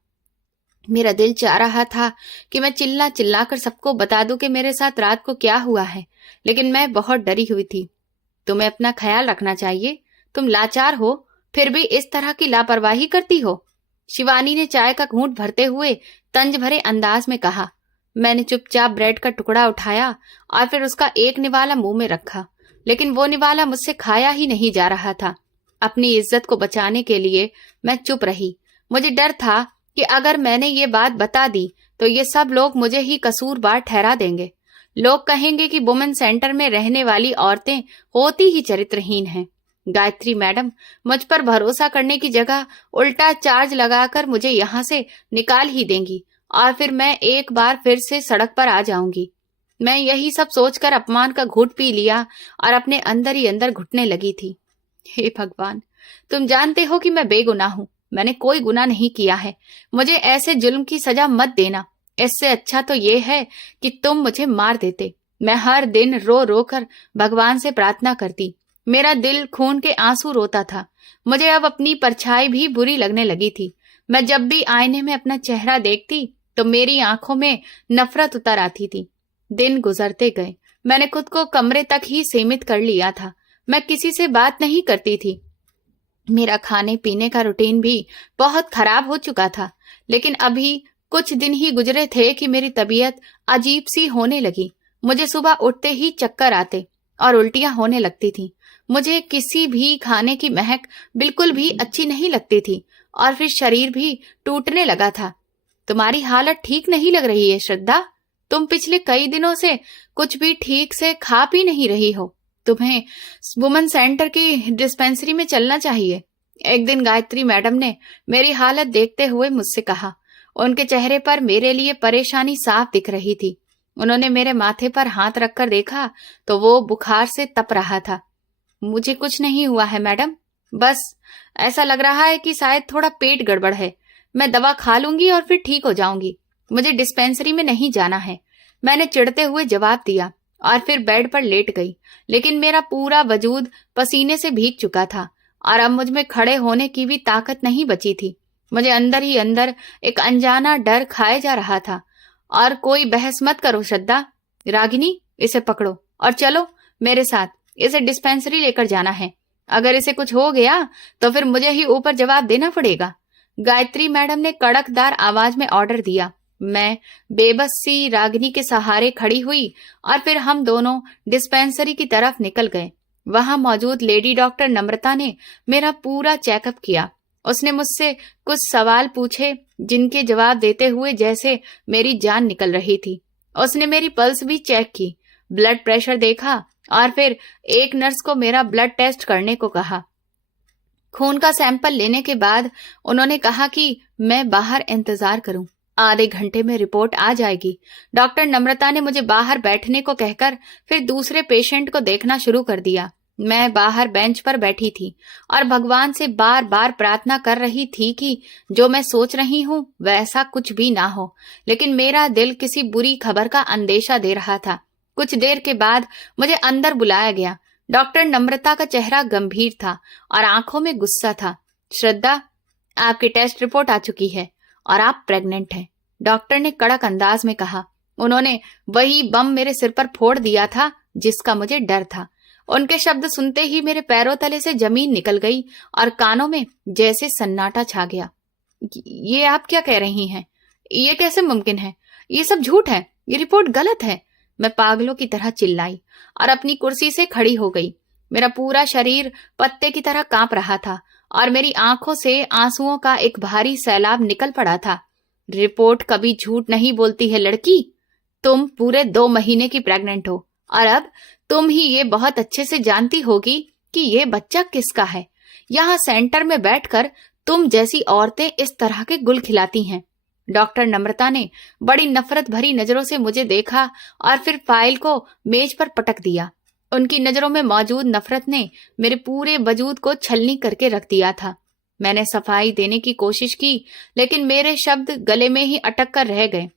मेरा दिल चाह रहा था कि मैं चिल्ला चिल्ला कर सबको बता दूं कि मेरे साथ रात को क्या हुआ है, लेकिन मैं बहुत डरी हुई थी। तुम्हें अपना ख्याल रखना चाहिए, तुम लाचार हो फिर भी इस तरह की लापरवाही करती हो, शिवानी ने चाय का घूंट भरते हुए तंज भरे अंदाज में कहा। मैंने चुपचाप ब्रेड का टुकड़ा उठाया और फिर उसका एक निवाला मुंह में रखा, लेकिन वो निवाला मुझसे खाया ही नहीं जा रहा था। अपनी इज्जत को बचाने के लिए मैं चुप रही। मुझे डर था कि अगर मैंने ये बात बता दी तो ये सब लोग मुझे ही कसूरवार ठहरा देंगे। लोग कहेंगे कि वुमेन सेंटर में रहने वाली औरतें होती ही चरित्रहीन हैं। गायत्री मैडम मुझ पर भरोसा करने की जगह उल्टा चार्ज लगाकर मुझे यहाँ से निकाल ही देंगी और फिर मैं एक बार फिर से सड़क पर आ जाऊंगी। मैं यही सब सोचकर अपमान का घूंट पी लिया और अपने अंदर ही अंदर घुटने लगी थी। हे भगवान, तुम जानते हो कि मैं बेगुनाह हूँ, मैंने कोई गुनाह नहीं किया है। मुझे ऐसे जुल्म की सजा मत देना। इससे अच्छा तो ये है कि तुम मुझे मार देते। मैं हर दिन रो रो कर भगवान से प्रार्थना करती। मेरा दिल खून के आंसू रोता था। मुझे अब अपनी परछाई भी बुरी लगने लगी थी। मैं जब भी आईने में अपना चेहरा देखती तो मेरी आंखों में नफरत उतर आती थी। दिन गुजरते गए। मैंने खुद को कमरे तक ही सीमित कर लिया था। मैं किसी से बात नहीं करती थी। मेरा खाने पीने का रूटीन भी बहुत खराब हो चुका था, लेकिन अभी कुछ दिन ही गुजरे थे कि मेरी तबीयत अजीब सी होने लगी। मुझे सुबह उठते ही चक्कर आते और उल्टियां होने लगती थी। मुझे किसी भी खाने की महक बिल्कुल भी अच्छी नहीं लगती थी और फिर शरीर भी टूटने लगा था। तुम्हारी हालत ठीक नहीं लग रही है श्रद्धा। तुम पिछले कई दिनों से कुछ भी ठीक से खा पी नहीं रही हो। तुम्हें वुमेन सेंटर की डिस्पेंसरी में चलना चाहिए। एक दिन गायत्री मैडम ने मेरी हालत देखते हुए मुझसे कहा। उनके चेहरे पर मेरे लिए परेशानी साफ दिख रही थी। उन्होंने मेरे माथे पर हाथ रखकर देखा तो वो बुखार से तप रहा था। मुझे कुछ नहीं हुआ है मैडम, बस ऐसा लग रहा है कि शायद थोड़ा पेट गड़बड़ है। मैं दवा खा लूंगी और फिर ठीक हो जाऊंगी। मुझे डिस्पेंसरी में नहीं जाना है, मैंने चिढ़ते हुए जवाब दिया और फिर बेड पर लेट गई। लेकिन मेरा पूरा वजूद पसीने से भीग चुका था और अब मुझ में खड़े होने की भी ताकत नहीं बची थी। मुझे अंदर ही अंदर एक अनजाना डर खाए जा रहा था। और कोई बहस मत करो श्रद्धा। रागिनी, इसे पकड़ो और चलो मेरे साथ। इसे डिस्पेंसरी लेकर जाना है। अगर इसे कुछ हो गया तो फिर मुझे ही ऊपर जवाब देना पड़ेगा। गायत्री मैडम ने कड़कदार आवाज में ऑर्डर दिया। मैं बेबस सी रागिनी के सहारे खड़ी हुई और फिर हम दोनों डिस्पेंसरी की तरफ निकल गए। वहां मौजूद लेडी डॉक्टर नम्रता ने मेरा पूरा चेकअप किया। उसने मुझसे कुछ सवाल पूछे जिनके जवाब देते हुए जैसे मेरी जान निकल रही थी। उसने मेरी पल्स भी चेक की, ब्लड प्रेशर देखा और फिर एक नर्स को मेरा ब्लड टेस्ट करने को कहा। खून का सैंपल लेने के बाद उन्होंने कहा कि मैं बाहर इंतजार करूं, आधे घंटे में रिपोर्ट आ जाएगी। डॉक्टर नम्रता ने मुझे बाहर बैठने को कहकर फिर दूसरे पेशेंट को देखना शुरू कर दिया। मैं बाहर बेंच पर बैठी थी और भगवान से बार बार प्रार्थना कर रही थी कि जो मैं सोच रही हूं वैसा कुछ भी ना हो, लेकिन मेरा दिल किसी बुरी खबर का अंदेशा दे रहा था। कुछ देर के बाद मुझे अंदर बुलाया गया। डॉक्टर नम्रता का चेहरा गंभीर था और आंखों में गुस्सा था। श्रद्धा, आपकी टेस्ट रिपोर्ट आ चुकी है और आप प्रेग्नेंट हैं, डॉक्टर ने कड़क अंदाज में कहा। उन्होंने वही बम मेरे सिर पर फोड़ दिया था जिसका मुझे डर था। उनके शब्द सुनते ही मेरे पैरों तले से जमीन निकल गई और कानों में जैसे सन्नाटा छा गया। ये आप क्या कह रही हैं? ये कैसे मुमकिन है? ये सब झूठ है, ये रिपोर्ट गलत है। मैं पागलों की तरह चिल्लाई और अपनी कुर्सी से खड़ी हो गई। मेरा पूरा शरीर पत्ते की तरह कांप रहा था और मेरी आंखों से आंसुओं का एक भारी सैलाब निकल पड़ा था। रिपोर्ट कभी झूठ नहीं बोलती है लड़की। तुम पूरे 2 महीने की प्रेग्नेंट हो और अब तुम ही ये बहुत अच्छे से जानती होगी कि ये बच्चा किसका है। यहाँ सेंटर में बैठकर तुम जैसी औरतें इस तरह के गुल खिलाती हैं। डॉक्टर नम्रता ने बड़ी नफरत भरी नजरों से मुझे देखा और फिर फाइल को मेज पर पटक दिया। उनकी नजरों में मौजूद नफरत ने मेरे पूरे वजूद को छलनी करके रख दिया था। मैंने सफाई देने की कोशिश की, लेकिन मेरे शब्द गले में ही अटक कर रह गए।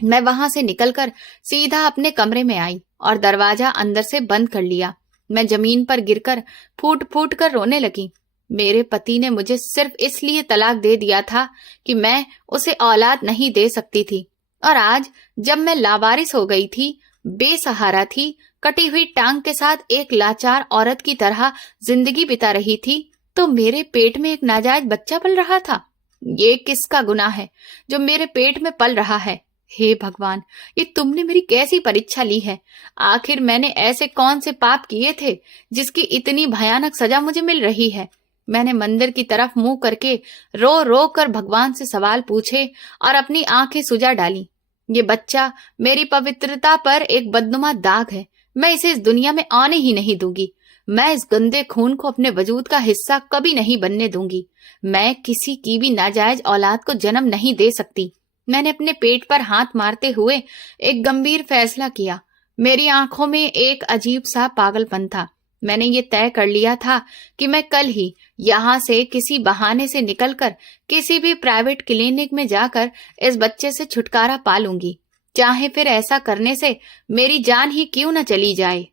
मैं वहां से निकलकर सीधा अपने कमरे में आई और दरवाजा अंदर से बंद कर लिया। मैं जमीन पर गिरकर फूट फूट कर रोने लगी। मेरे पति ने मुझे सिर्फ इसलिए तलाक दे दिया था कि मैं उसे औलाद नहीं दे सकती थी, और आज जब मैं लावारिस हो गई थी, बेसहारा थी, कटी हुई टांग के साथ एक लाचार औरत की तरह जिंदगी बिता रही थी, तो मेरे पेट में एक नाजायज बच्चा पल रहा था। ये किसका गुनाह है जो मेरे पेट में पल रहा है? हे भगवान, ये तुमने मेरी कैसी परीक्षा ली है? आखिर मैंने ऐसे कौन से पाप किए थे जिसकी इतनी भयानक सजा मुझे मिल रही है? मैंने मंदिर की तरफ मुंह करके रो रो कर भगवान से सवाल पूछे और अपनी आंखें सुजा डाली। ये बच्चा मेरी पवित्रता पर एक बदनुमा दाग है। मैं इसे इस दुनिया में आने ही नहीं दूंगी। मैं इस गंदे खून को अपने वजूद का हिस्सा कभी नहीं बनने दूंगी। मैं किसी की भी नाजायज औलाद को जन्म नहीं दे सकती। मैंने अपने पेट पर हाथ मारते हुए एक गंभीर फैसला किया। मेरी आंखों में एक अजीब सा पागलपन था। मैंने ये तय कर लिया था कि मैं कल ही यहाँ से किसी बहाने से निकलकर किसी भी प्राइवेट क्लिनिक में जाकर इस बच्चे से छुटकारा पा लूंगी, चाहे फिर ऐसा करने से मेरी जान ही क्यों न चली जाए।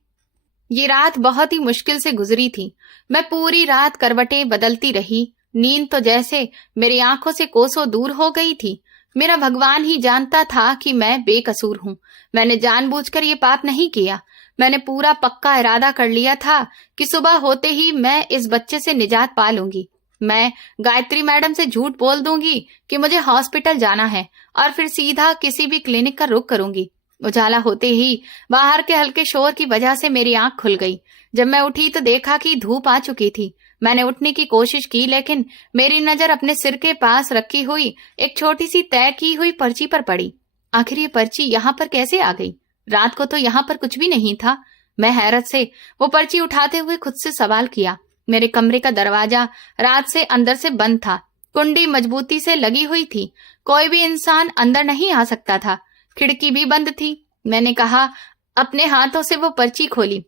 ये रात बहुत ही मुश्किल से गुजरी थी। मैं पूरी रात करवटें बदलती रही। नींद तो जैसे मेरी आंखों से कोसों दूर हो गई थी। मेरा भगवान ही जानता था कि मैं बेकसूर हूँ। मैंने जानबूझकर ये पाप नहीं किया। मैंने पूरा पक्का इरादा कर लिया था कि सुबह होते ही मैं इस बच्चे से निजात पा लूंगी। मैं गायत्री मैडम से झूठ बोल दूंगी कि मुझे हॉस्पिटल जाना है और फिर सीधा किसी भी क्लिनिक का रुख करूंगी। उजाला होते ही बाहर के हल्के शोर की वजह से मेरी आंख खुल गई। जब मैं उठी तो देखा कि धूप आ चुकी थी। मैंने उठने की कोशिश की, लेकिन मेरी नजर अपने सिर के पास रखी हुई एक छोटी सी तय की हुई पर्ची पर पड़ी। आखिर ये पर्ची यहाँ पर कैसे आ गई? रात को तो यहाँ पर कुछ भी नहीं था। मैं हैरत से वो पर्ची उठाते हुए खुद से सवाल किया। मेरे कमरे का दरवाजा रात से अंदर से बंद था। कुंडी मजबूती से लगी हुई थी। कोई भी इंसान अंदर नहीं आ सकता था। खिड़की भी बंद थी। मैंने कहा, अपने हाथों से वो पर्ची खोली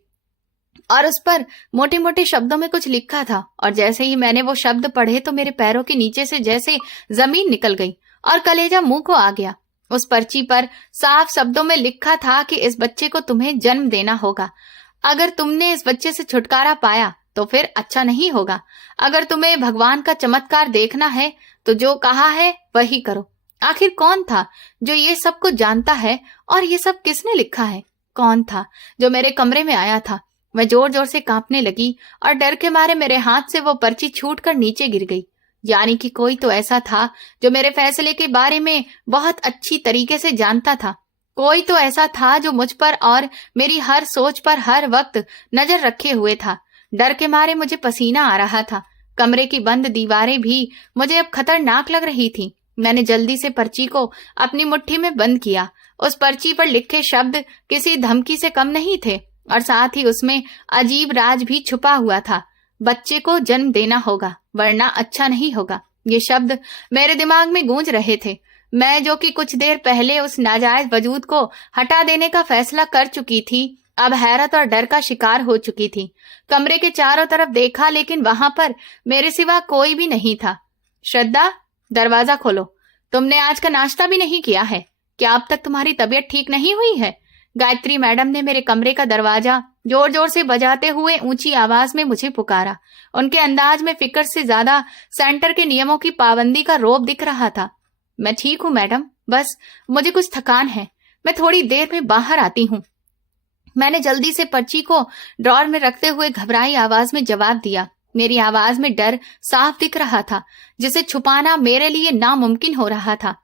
और उस पर मोटे मोटे शब्दों में कुछ लिखा था, और जैसे ही मैंने वो शब्द पढ़े तो मेरे पैरों के नीचे से जैसे जमीन निकल गई और कलेजा मुंह को आ गया। उस पर्ची पर साफ शब्दों में लिखा था कि इस बच्चे को तुम्हें जन्म देना होगा। अगर तुमने इस बच्चे से छुटकारा पाया तो फिर अच्छा नहीं होगा। अगर तुम्हें भगवान का चमत्कार देखना है तो जो कहा है वही करो। आखिर कौन था जो ये सब कुछ जानता है, और ये सब किसने लिखा है? कौन था जो मेरे कमरे में आया था? मैं जोर जोर से कांपने लगी और डर के मारे मेरे हाथ से वो पर्ची छूटकर नीचे गिर गई। यानी कि कोई तो ऐसा था जो मेरे फैसले के बारे में बहुत अच्छी तरीके से जानता था। कोई तो ऐसा था जो मुझ पर और मेरी हर सोच पर हर वक्त नजर रखे हुए था। डर के मारे मुझे पसीना आ रहा था। कमरे की बंद दीवारें भी मुझे अब खतरनाक लग रही थी। मैंने जल्दी से पर्ची को अपनी मुट्ठी में बंद किया। उस पर्ची पर लिखे शब्द किसी धमकी से कम नहीं थे। और साथ ही उसमें अजीब राज भी छुपा हुआ था। बच्चे को जन्म देना होगा वरना अच्छा नहीं होगा। ये शब्द मेरे दिमाग में गूंज रहे थे। मैं जो कि कुछ देर पहले उस नाजायज वजूद को हटा देने का फैसला कर चुकी थी, अब हैरत और डर का शिकार हो चुकी थी। कमरे के चारों तरफ देखा लेकिन वहां पर मेरे सिवा कोई भी नहीं था। श्रद्धा, दरवाजा खोलो। तुमने आज का नाश्ता भी नहीं किया है। क्या अब तक तुम्हारी तबीयत ठीक नहीं हुई है? गायत्री मैडम ने मेरे कमरे का दरवाजा जोर जोर से बजाते हुए ऊंची आवाज में मुझे पुकारा। उनके अंदाज में फिक्र से ज्यादा सेंटर के नियमों की पाबंदी का रौब दिख रहा था। मैं ठीक हूँ मैडम, बस मुझे कुछ थकान है। मैं थोड़ी देर में बाहर आती हूँ। मैंने जल्दी से पर्ची को ड्रॉर में रखते हुए घबराई आवाज में जवाब दिया। मेरी आवाज में डर साफ दिख रहा था, जिसे छुपाना मेरे लिए नामुमकिन हो रहा था।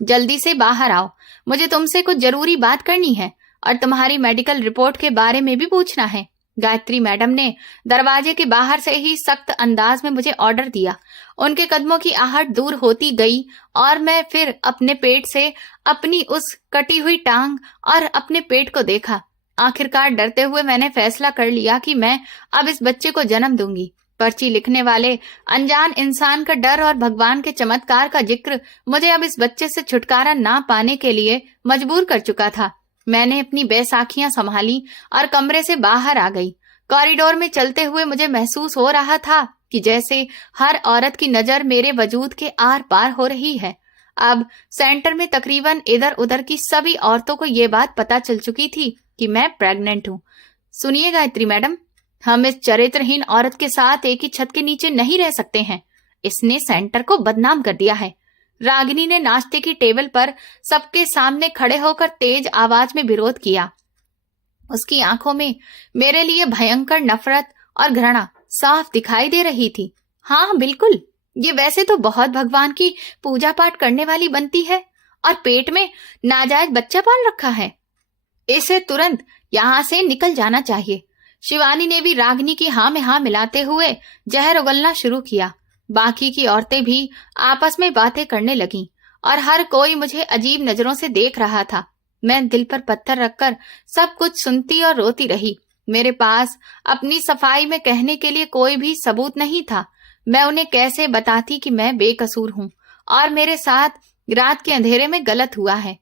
जल्दी से बाहर आओ, मुझे तुमसे कुछ जरूरी बात करनी है और तुम्हारी मेडिकल रिपोर्ट के बारे में भी पूछना है। गायत्री मैडम ने दरवाजे के बाहर से ही सख्त अंदाज में मुझे ऑर्डर दिया। उनके कदमों की आहट दूर होती गई और मैं फिर अपने पेट से अपनी उस कटी हुई टांग और अपने पेट को देखा। आखिरकार डरते हुए मैंने फैसला कर लिया कि मैं अब इस बच्चे को जन्म दूंगी। पर्ची लिखने वाले अनजान इंसान का डर और भगवान के चमत्कार का जिक्र मुझे अब इस बच्चे से छुटकारा ना पाने के लिए मजबूर कर चुका था। मैंने अपनी बैसाखियां संभाली और कमरे से बाहर आ गई। कॉरिडोर में चलते हुए मुझे महसूस हो रहा था कि जैसे हर औरत की नजर मेरे वजूद के आर पार हो रही है। अब सेंटर में तकरीबन इधर उधर की सभी औरतों को ये बात पता चल चुकी थी कि मैं प्रेग्नेंट हूँ। सुनिए गायत्री मैडम, हम इस चरित्रहीन औरत के साथ एक ही छत के नीचे नहीं रह सकते हैं। इसने सेंटर को बदनाम कर दिया है। रागिनी ने नाश्ते की टेबल पर सबके सामने खड़े होकर तेज आवाज में विरोध किया। उसकी आंखों में मेरे लिए भयंकर नफरत और घृणा साफ दिखाई दे रही थी। हाँ बिल्कुल, ये वैसे तो बहुत भगवान की पूजा पाठ करने वाली बनती है और पेट में नाजायज बच्चा पाल रखा है। इसे तुरंत यहाँ से निकल जाना चाहिए। शिवानी ने भी रागिनी की हाँ में हाँ मिलाते हुए जहर उगलना शुरू किया। बाकी की औरतें भी आपस में बातें करने लगीं और हर कोई मुझे अजीब नजरों से देख रहा था। मैं दिल पर पत्थर रखकर सब कुछ सुनती और रोती रही। मेरे पास अपनी सफाई में कहने के लिए कोई भी सबूत नहीं था। मैं उन्हें कैसे बताती कि मैं बेकसूर हूँ और मेरे साथ रात के अंधेरे में गलत हुआ है।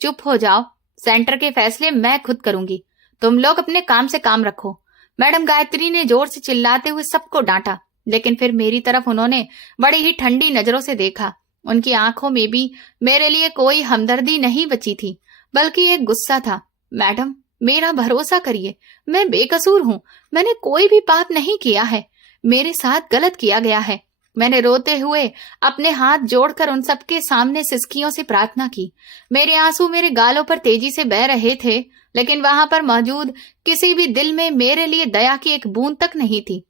चुप हो जाओ, सेंटर के फैसले मैं खुद करूंगी। तुम लोग अपने काम से काम रखो। मैडम गायत्री ने जोर से चिल्लाते हुए सबको डांटा, लेकिन फिर मेरी तरफ उन्होंने बड़ी ही ठंडी नजरों से देखा। उनकी आंखों में भी मेरे लिए कोई हमदर्दी नहीं बची थी, बल्कि एक गुस्सा था। मैडम, मेरा भरोसा करिए, मैं बेकसूर हूँ। मैंने कोई भी पाप नहीं किया है। मेरे साथ गलत किया गया है। मैंने रोते हुए अपने हाथ जोड़कर उन सबके सामने सिसकियों से प्रार्थना की। मेरे आंसू मेरे गालों पर तेजी से बह रहे थे, लेकिन वहां पर मौजूद किसी भी दिल में मेरे लिए दया की एक बूंद तक नहीं थी।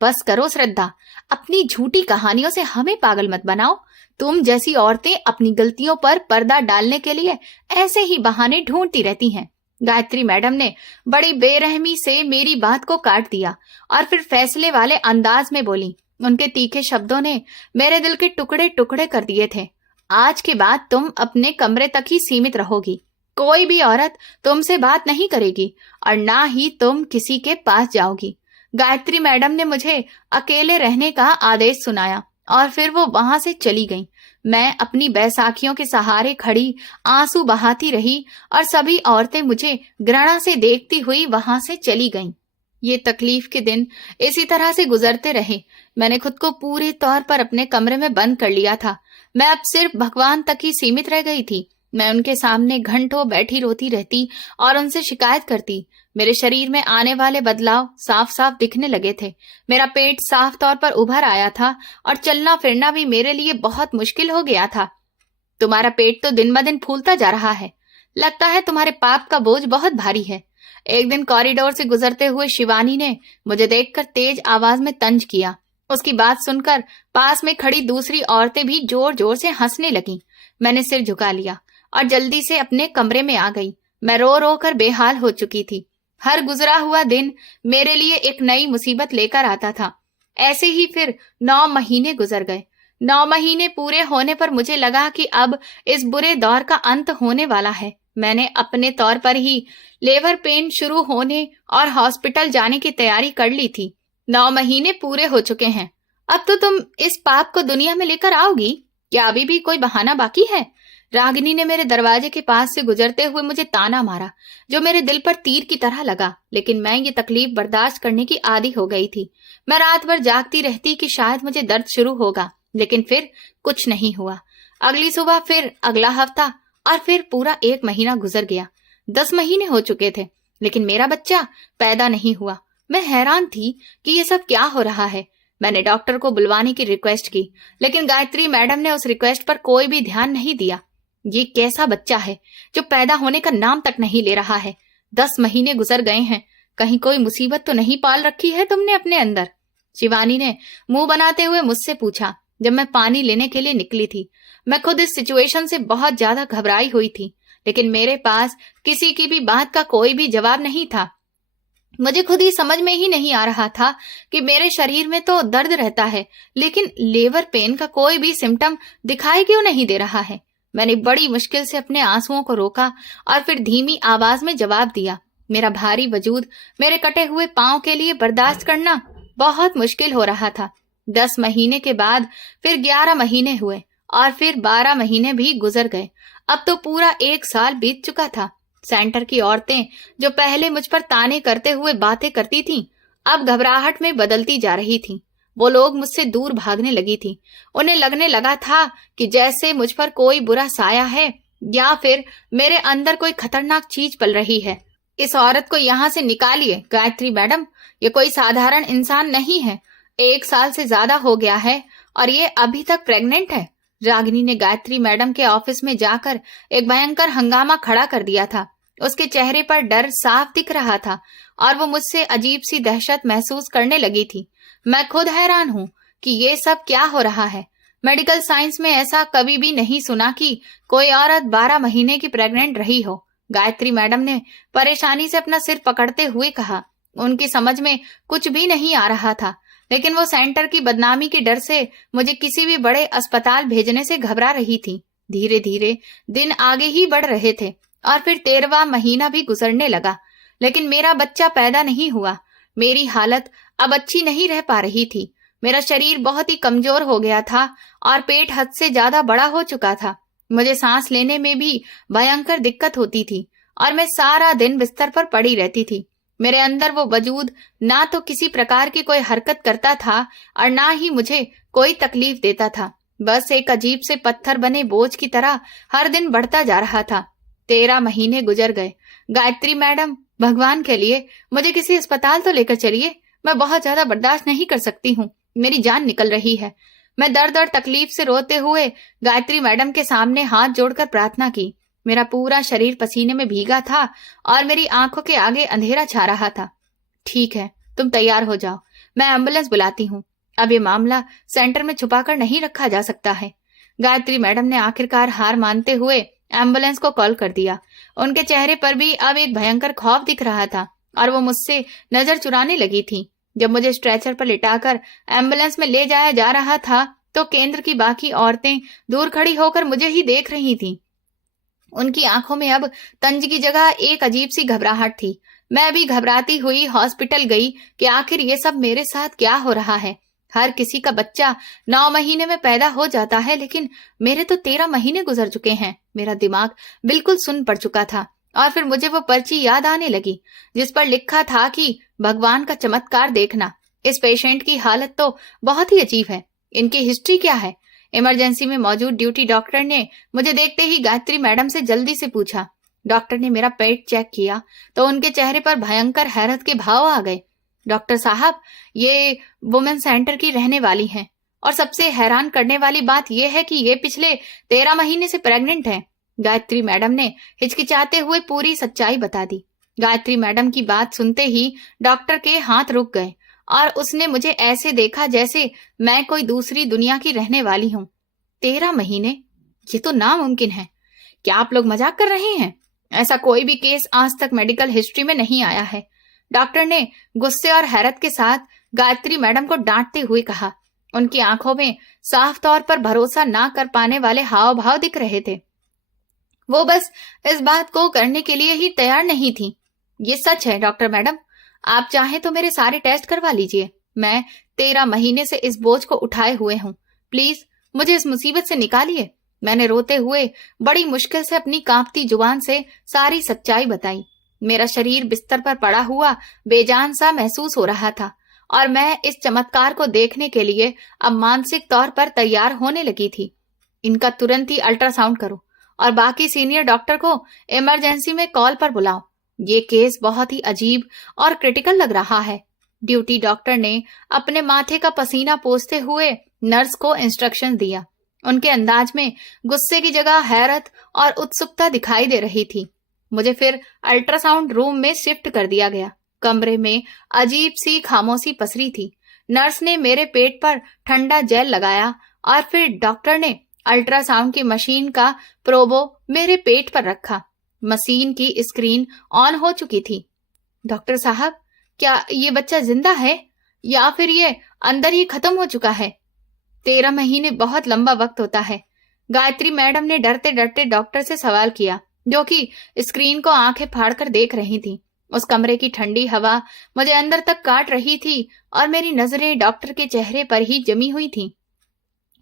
बस करो श्रद्धा, अपनी झूठी कहानियों से हमें पागल मत बनाओ। तुम जैसी औरतें अपनी गलतियों पर पर्दा डालने के लिए ऐसे ही बहाने ढूंढती रहती हैं। गायत्री मैडम ने बड़ी बेरहमी से मेरी बात को काट दिया और फिर फैसले वाले अंदाज में बोली। उनके तीखे शब्दों ने मेरे दिल के टुकड़े टुकड़े कर दिए थे। आज के बाद तुम अपने कमरे तक ही सीमित रहोगी। कोई भी औरत तुमसे बात नहीं करेगी और ना ही तुम किसी के पास जाओगी। गायत्री मैडम ने मुझे अकेले रहने का आदेश सुनाया और फिर वो वहां से चली गईं। मैं अपनी बैसाखियों के सहारे खड़ी आंसू बहाती रही और सभी औरतें मुझे घृणा से देखती हुई वहां से चली गईं। ये तकलीफ के दिन इसी तरह से गुजरते रहे। मैंने खुद को पूरे तौर पर अपने कमरे में बंद कर लिया था। मैं अब सिर्फ भगवान तक ही सीमित रह गई थी। मैं उनके सामने घंटों बैठी रोती रहती और उनसे शिकायत करती। मेरे शरीर में आने वाले बदलाव साफ साफ दिखने लगे थे। मेरा पेट साफ तौर पर उभर आया था और चलना फिरना भी मेरे लिए बहुत मुश्किल हो गया था। तुम्हारा पेट तो दिन ब दिन फूलता जा रहा है। लगता है तुम्हारे पाप का बोझ बहुत भारी है। एक दिन कॉरिडोर से गुजरते हुए शिवानी ने मुझे देखकर तेज आवाज में तंज किया। उसकी बात सुनकर पास में खड़ी दूसरी औरतें भी जोर जोर से हंसने लगीं। मैंने सिर झुका लिया और जल्दी से अपने कमरे में आ गई। मैं रो रो कर बेहाल हो चुकी थी। हर गुजरा हुआ दिन मेरे लिए एक नई मुसीबत लेकर आता था। ऐसे ही फिर 9 महीने गुजर गए। 9 महीने पूरे होने पर मुझे लगा कि अब इस बुरे दौर का अंत होने वाला है। मैंने अपने तौर पर ही लेबर पेन शुरू होने और हॉस्पिटल जाने की तैयारी कर ली थी। 9 महीने पूरे हो चुके हैं। अब तो तुम इस पाप को दुनिया में लेकर आओगी? क्या अभी भी कोई बहाना बाकी है? रागिनी ने मेरे दरवाजे के पास से गुजरते हुए मुझे ताना मारा, जो मेरे दिल पर तीर की तरह लगा। लेकिन मैं ये तकलीफ बर्दाश्त करने की आदी हो गई थी। मैं रात भर जागती रहती कि शायद मुझे दर्द शुरू होगा, लेकिन फिर कुछ नहीं हुआ। अगली सुबह, फिर अगला हफ्ता, और फिर पूरा 1 महीना गुजर गया। 10 महीने हो चुके थे, लेकिन मेरा बच्चा पैदा नहीं हुआ। मैं हैरान थी कि ये सब क्या हो रहा है। मैंने डॉक्टर को बुलवाने की रिक्वेस्ट की, लेकिन गायत्री मैडम ने उस रिक्वेस्ट पर कोई भी ध्यान नहीं दिया। ये कैसा बच्चा है जो पैदा होने का नाम तक नहीं ले रहा है? 10 महीने गुजर गए हैं, कहीं कोई मुसीबत तो नहीं पाल रखी है तुमने अपने अंदर? शिवानी ने मुंह बनाते हुए मुझसे पूछा, जब मैं पानी लेने के लिए निकली थी। मैं खुद इस सिचुएशन से बहुत ज्यादा घबराई हुई थी, लेकिन मेरे पास किसी की भी बात का कोई भी जवाब नहीं था। मुझे खुद ही समझ में ही नहीं आ रहा था कि मेरे शरीर में तो दर्द रहता है, लेकिन लेबर पेन का कोई भी सिम्टम दिखाई क्यों नहीं दे रहा है। मैंने बड़ी मुश्किल से अपने आंसुओं को रोका और फिर धीमी आवाज में जवाब दिया। मेरा भारी वजूद मेरे कटे हुए पांव के लिए बर्दाश्त करना बहुत मुश्किल हो रहा था। 10 महीने के बाद फिर 11 महीने हुए और फिर 12 महीने भी गुजर गए। अब तो पूरा 1 साल बीत चुका था। सेंटर की औरतें जो पहले मुझ पर ताने करते हुए बातें करती थीं, अब घबराहट में बदलती जा रही थीं। वो लोग मुझसे दूर भागने लगी थीं। उन्हें लगने लगा था कि जैसे मुझ पर कोई बुरा साया है या फिर मेरे अंदर कोई खतरनाक चीज पल रही है। इस औरत को यहाँ से निकालिए गायत्री मैडम, ये कोई साधारण इंसान नहीं है। 1 साल से ज्यादा हो गया है और ये अभी तक प्रेग्नेंट है। रागिनी ने गायत्री मैडम के ऑफिस में जाकर एक भयंकर हंगामा खड़ा कर दिया था। उसके चेहरे पर डर साफ दिख रहा था और वो मुझसे अजीब सी दहशत महसूस करने लगी थी। मैं खुद हैरान हूँ कि ये सब क्या हो रहा है। मेडिकल साइंस में ऐसा कभी भी नहीं सुना कि कोई औरत 12 महीने की प्रेग्नेंट रही हो। गायत्री मैडम ने परेशानी से अपना सिर पकड़ते हुए कहा। उनकी समझ में कुछ भी नहीं आ रहा था, लेकिन वो सेंटर की बदनामी के डर से मुझे किसी भी बड़े अस्पताल भेजने से घबरा रही थी। धीरे धीरे दिन आगे ही बढ़ रहे थे और फिर 13वां महीना भी गुजरने लगा, लेकिन मेरा बच्चा पैदा नहीं हुआ। मेरी हालत अब अच्छी नहीं रह पा रही थी। मेरा शरीर बहुत ही कमजोर हो गया था और पेट हद से ज्यादा बड़ा हो चुका था। मुझे सांस लेने में भी भयंकर दिक्कत होती थी और मैं सारा दिन बिस्तर पर पड़ी रहती थी। मेरे अंदर वो वजूद ना तो किसी प्रकार की कोई हरकत करता था और ना ही मुझे कोई तकलीफ देता था। बस एक अजीब से पत्थर बने बोझ की तरह हर दिन बढ़ता जा रहा था। 13 महीने गुजर गए। गायत्री मैडम, भगवान के लिए मुझे किसी अस्पताल तो लेकर चलिए। मैं बहुत ज्यादा बर्दाश्त नहीं कर सकती हूँ, मेरी जान निकल रही है। मैं दर्द और तकलीफ से रोते हुए गायत्री मैडम के सामने हाथ जोड़कर प्रार्थना की। मेरा पूरा शरीर पसीने में भीगा था और मेरी आंखों के आगे अंधेरा छा रहा था। ठीक है, तुम तैयार हो जाओ, मैं एम्बुलेंस बुलाती हूँ। अब ये मामला सेंटर में छुपाकर नहीं रखा जा सकता है। गायत्री मैडम ने आखिरकार हार मानते हुए एम्बुलेंस को कॉल कर दिया। उनके चेहरे पर भी अब एक भयंकर खौफ दिख रहा था और वो मुझसे नजर चुराने लगी थी। जब मुझे स्ट्रेचर पर लिटाकर एम्बुलेंस में ले जाया जा रहा था तो केंद्र की बाकी औरतें दूर खड़ी होकर मुझे ही देख रही थीं। उनकी आंखों में अब तंज की जगह एक अजीब सी घबराहट थी। मैं भी घबराती हुई हॉस्पिटल गई कि आखिर ये सब मेरे साथ क्या हो रहा है। हर किसी का बच्चा 9 महीने में पैदा हो जाता है, लेकिन मेरे तो 13 महीने गुजर चुके हैं। मेरा दिमाग बिल्कुल सुन्न पड़ चुका था और फिर मुझे वो पर्ची याद आने लगी जिस पर लिखा था कि भगवान का चमत्कार देखना। इस पेशेंट की हालत तो बहुत ही अजीब है। इनकी हिस्ट्री क्या है? इमरजेंसी में मौजूद ड्यूटी डॉक्टर ने मुझे देखते ही गायत्री मैडम से जल्दी से पूछा। डॉक्टर ने मेरा पेट चेक किया तो उनके चेहरे पर भयंकर हैरत के भाव आ गए। डॉक्टर साहब, ये वुमेन सेंटर की रहने वाली हैं और सबसे हैरान करने वाली बात यह है कि ये पिछले 13 महीने से प्रेग्नेंट है। गायत्री मैडम ने हिचकिचाते हुए पूरी सच्चाई बता दी। गायत्री मैडम की बात सुनते ही डॉक्टर के हाथ रुक गए और उसने मुझे ऐसे देखा जैसे मैं कोई दूसरी दुनिया की रहने वाली हूँ। 13 महीने? ये तो नामुमकिन है। क्या आप लोग मजाक कर रहे हैं? ऐसा कोई भी केस आज तक मेडिकल हिस्ट्री में नहीं आया है। डॉक्टर ने गुस्से और हैरत के साथ गायत्री मैडम को डांटते हुए कहा। उनकी आंखों में साफ तौर पर भरोसा ना कर पाने वाले हाव भाव दिख रहे थे। वो बस इस बात को करने के लिए ही तैयार नहीं थी। ये सच है डॉक्टर मैडम, आप चाहें तो मेरे सारे टेस्ट करवा लीजिए। मैं 13 महीने से इस बोझ को उठाए हुए हूँ। प्लीज मुझे इस मुसीबत से निकालिए। मैंने रोते हुए बड़ी मुश्किल से अपनी कांपती जुबान से सारी सच्चाई बताई। मेरा शरीर बिस्तर पर पड़ा हुआ बेजान सा महसूस हो रहा था और मैं इस चमत्कार को देखने के लिए अब मानसिक तौर पर तैयार होने लगी थी। इनका तुरंत ही अल्ट्रासाउंड करो और बाकी सीनियर डॉक्टर को इमरजेंसी में कॉल पर बुलाओ। ये केस बहुत ही अजीब और क्रिटिकल लग रहा है। ड्यूटी डॉक्टर ने अपने माथे का पसीना पोंछते हुए नर्स को इंस्ट्रक्शन दिया। उनके अंदाज में गुस्से की जगह हैरत और उत्सुकता दिखाई दे रही थी। मुझे फिर अल्ट्रासाउंड रूम में शिफ्ट कर दिया गया। कमरे में अजीब सी खामोशी पसरी थी। नर्स ने मेरे पेट पर ठंडा जेल लगाया और फिर डॉक्टर ने अल्ट्रासाउंड की मशीन का प्रोबो मेरे पेट पर रखा। मशीन की स्क्रीन ऑन हो चुकी थी। डॉक्टर साहब, क्या ये बच्चा जिंदा है या फिर ये अंदर ही खत्म हो चुका है? 13 महीने बहुत लंबा वक्त होता है। गायत्री मैडम ने डरते डरते डॉक्टर से सवाल किया, जो कि स्क्रीन को आंखें फाड़कर देख रही थी। उस कमरे की ठंडी हवा मुझे अंदर तक काट रही थी और मेरी नजरें डॉक्टर के चेहरे पर ही जमी हुई थीं।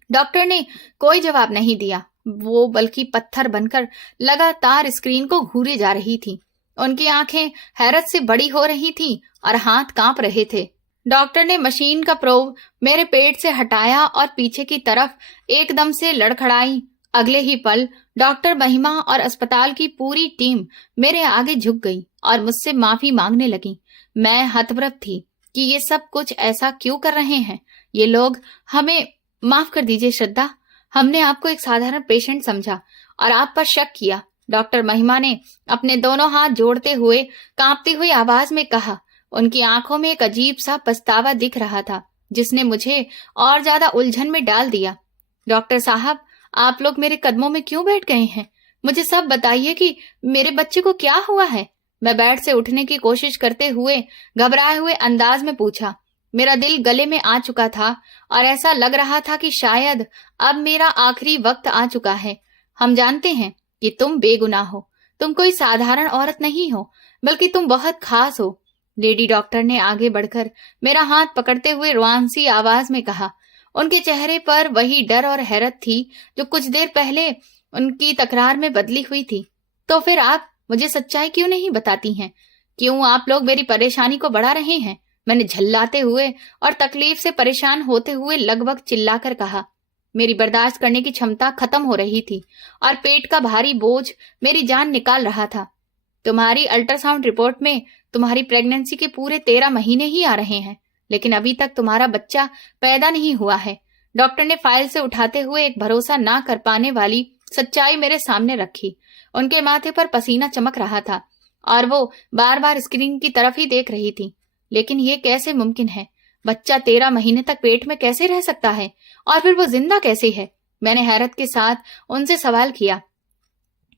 डॉक्टर ने कोई जवाब नहीं दिया। वो बल्कि पत्थर बनकर लगातार स्क्रीन को घूरे जा रही थी। उनकी आंखें हैरत से बड़ी हो रही थीं और हाथ कांप रहे थे। डॉक्टर ने मशीन का प्रोब मेरे पेट से हटाया और पीछे की तरफ एकदम से लड़खड़ाई। अगले ही पल डॉक्टर महिमा और अस्पताल की पूरी टीम मेरे आगे झुक गई और मुझसे माफी मांगने लगी। मैं हतप्रभ थी कि ये सब कुछ ऐसा क्यों कर रहे हैं ये लोग। हमें माफ कर दीजिए श्रद्धा, हमने आपको एक साधारण पेशेंट समझा और आप पर शक किया। डॉक्टर महिमा ने अपने दोनों हाथ जोड़ते हुए कांपती हुई आवाज में कहा। उनकी आंखों में एक अजीब सा पछतावा दिख रहा था, जिसने मुझे और ज्यादा उलझन में डाल दिया। डॉक्टर साहब, आप लोग मेरे कदमों में क्यों बैठ गए हैं? मुझे सब बताइए कि मेरे बच्चे को क्या हुआ है। मैं बेड से उठने की कोशिश करते हुए घबराए हुए अंदाज में पूछा। मेरा दिल गले में आ चुका था और ऐसा लग रहा था कि शायद अब मेरा आखिरी वक्त आ चुका है। हम जानते हैं कि तुम बेगुनाह हो। तुम कोई साधारण औरत नहीं हो, बल्कि तुम बहुत खास हो। लेडी डॉक्टर ने आगे बढ़कर मेरा हाथ पकड़ते हुए रुआंसी आवाज में कहा। उनके चेहरे पर वही डर और हैरत थी जो कुछ देर पहले उनकी तकरार में बदली हुई थी। तो फिर आप मुझे सच्चाई क्यों नहीं बताती हैं? क्यों आप लोग मेरी परेशानी को बढ़ा रहे हैं? मैंने झल्लाते हुए और तकलीफ से परेशान होते हुए लगभग चिल्लाकर कहा। मेरी बर्दाश्त करने की क्षमता खत्म हो रही थी और पेट का भारी बोझ मेरी जान निकाल रहा था। तुम्हारी अल्ट्रासाउंड रिपोर्ट में तुम्हारी प्रेगनेंसी के पूरे 13 महीने ही आ रहे हैं, लेकिन अभी तक तुम्हारा बच्चा पैदा नहीं हुआ है। डॉक्टर ने फाइल से उठाते हुए एक भरोसा ना कर पाने वाली सच्चाई मेरे सामने रखी। उनके माथे पर पसीना चमक रहा था और वो बार बार स्क्रीन की तरफ ही देख रही थी। लेकिन ये कैसे मुमकिन है? बच्चा 13 महीने तक पेट में कैसे रह सकता है और फिर वो जिंदा कैसे है? मैंने हैरत के साथ उनसे सवाल किया।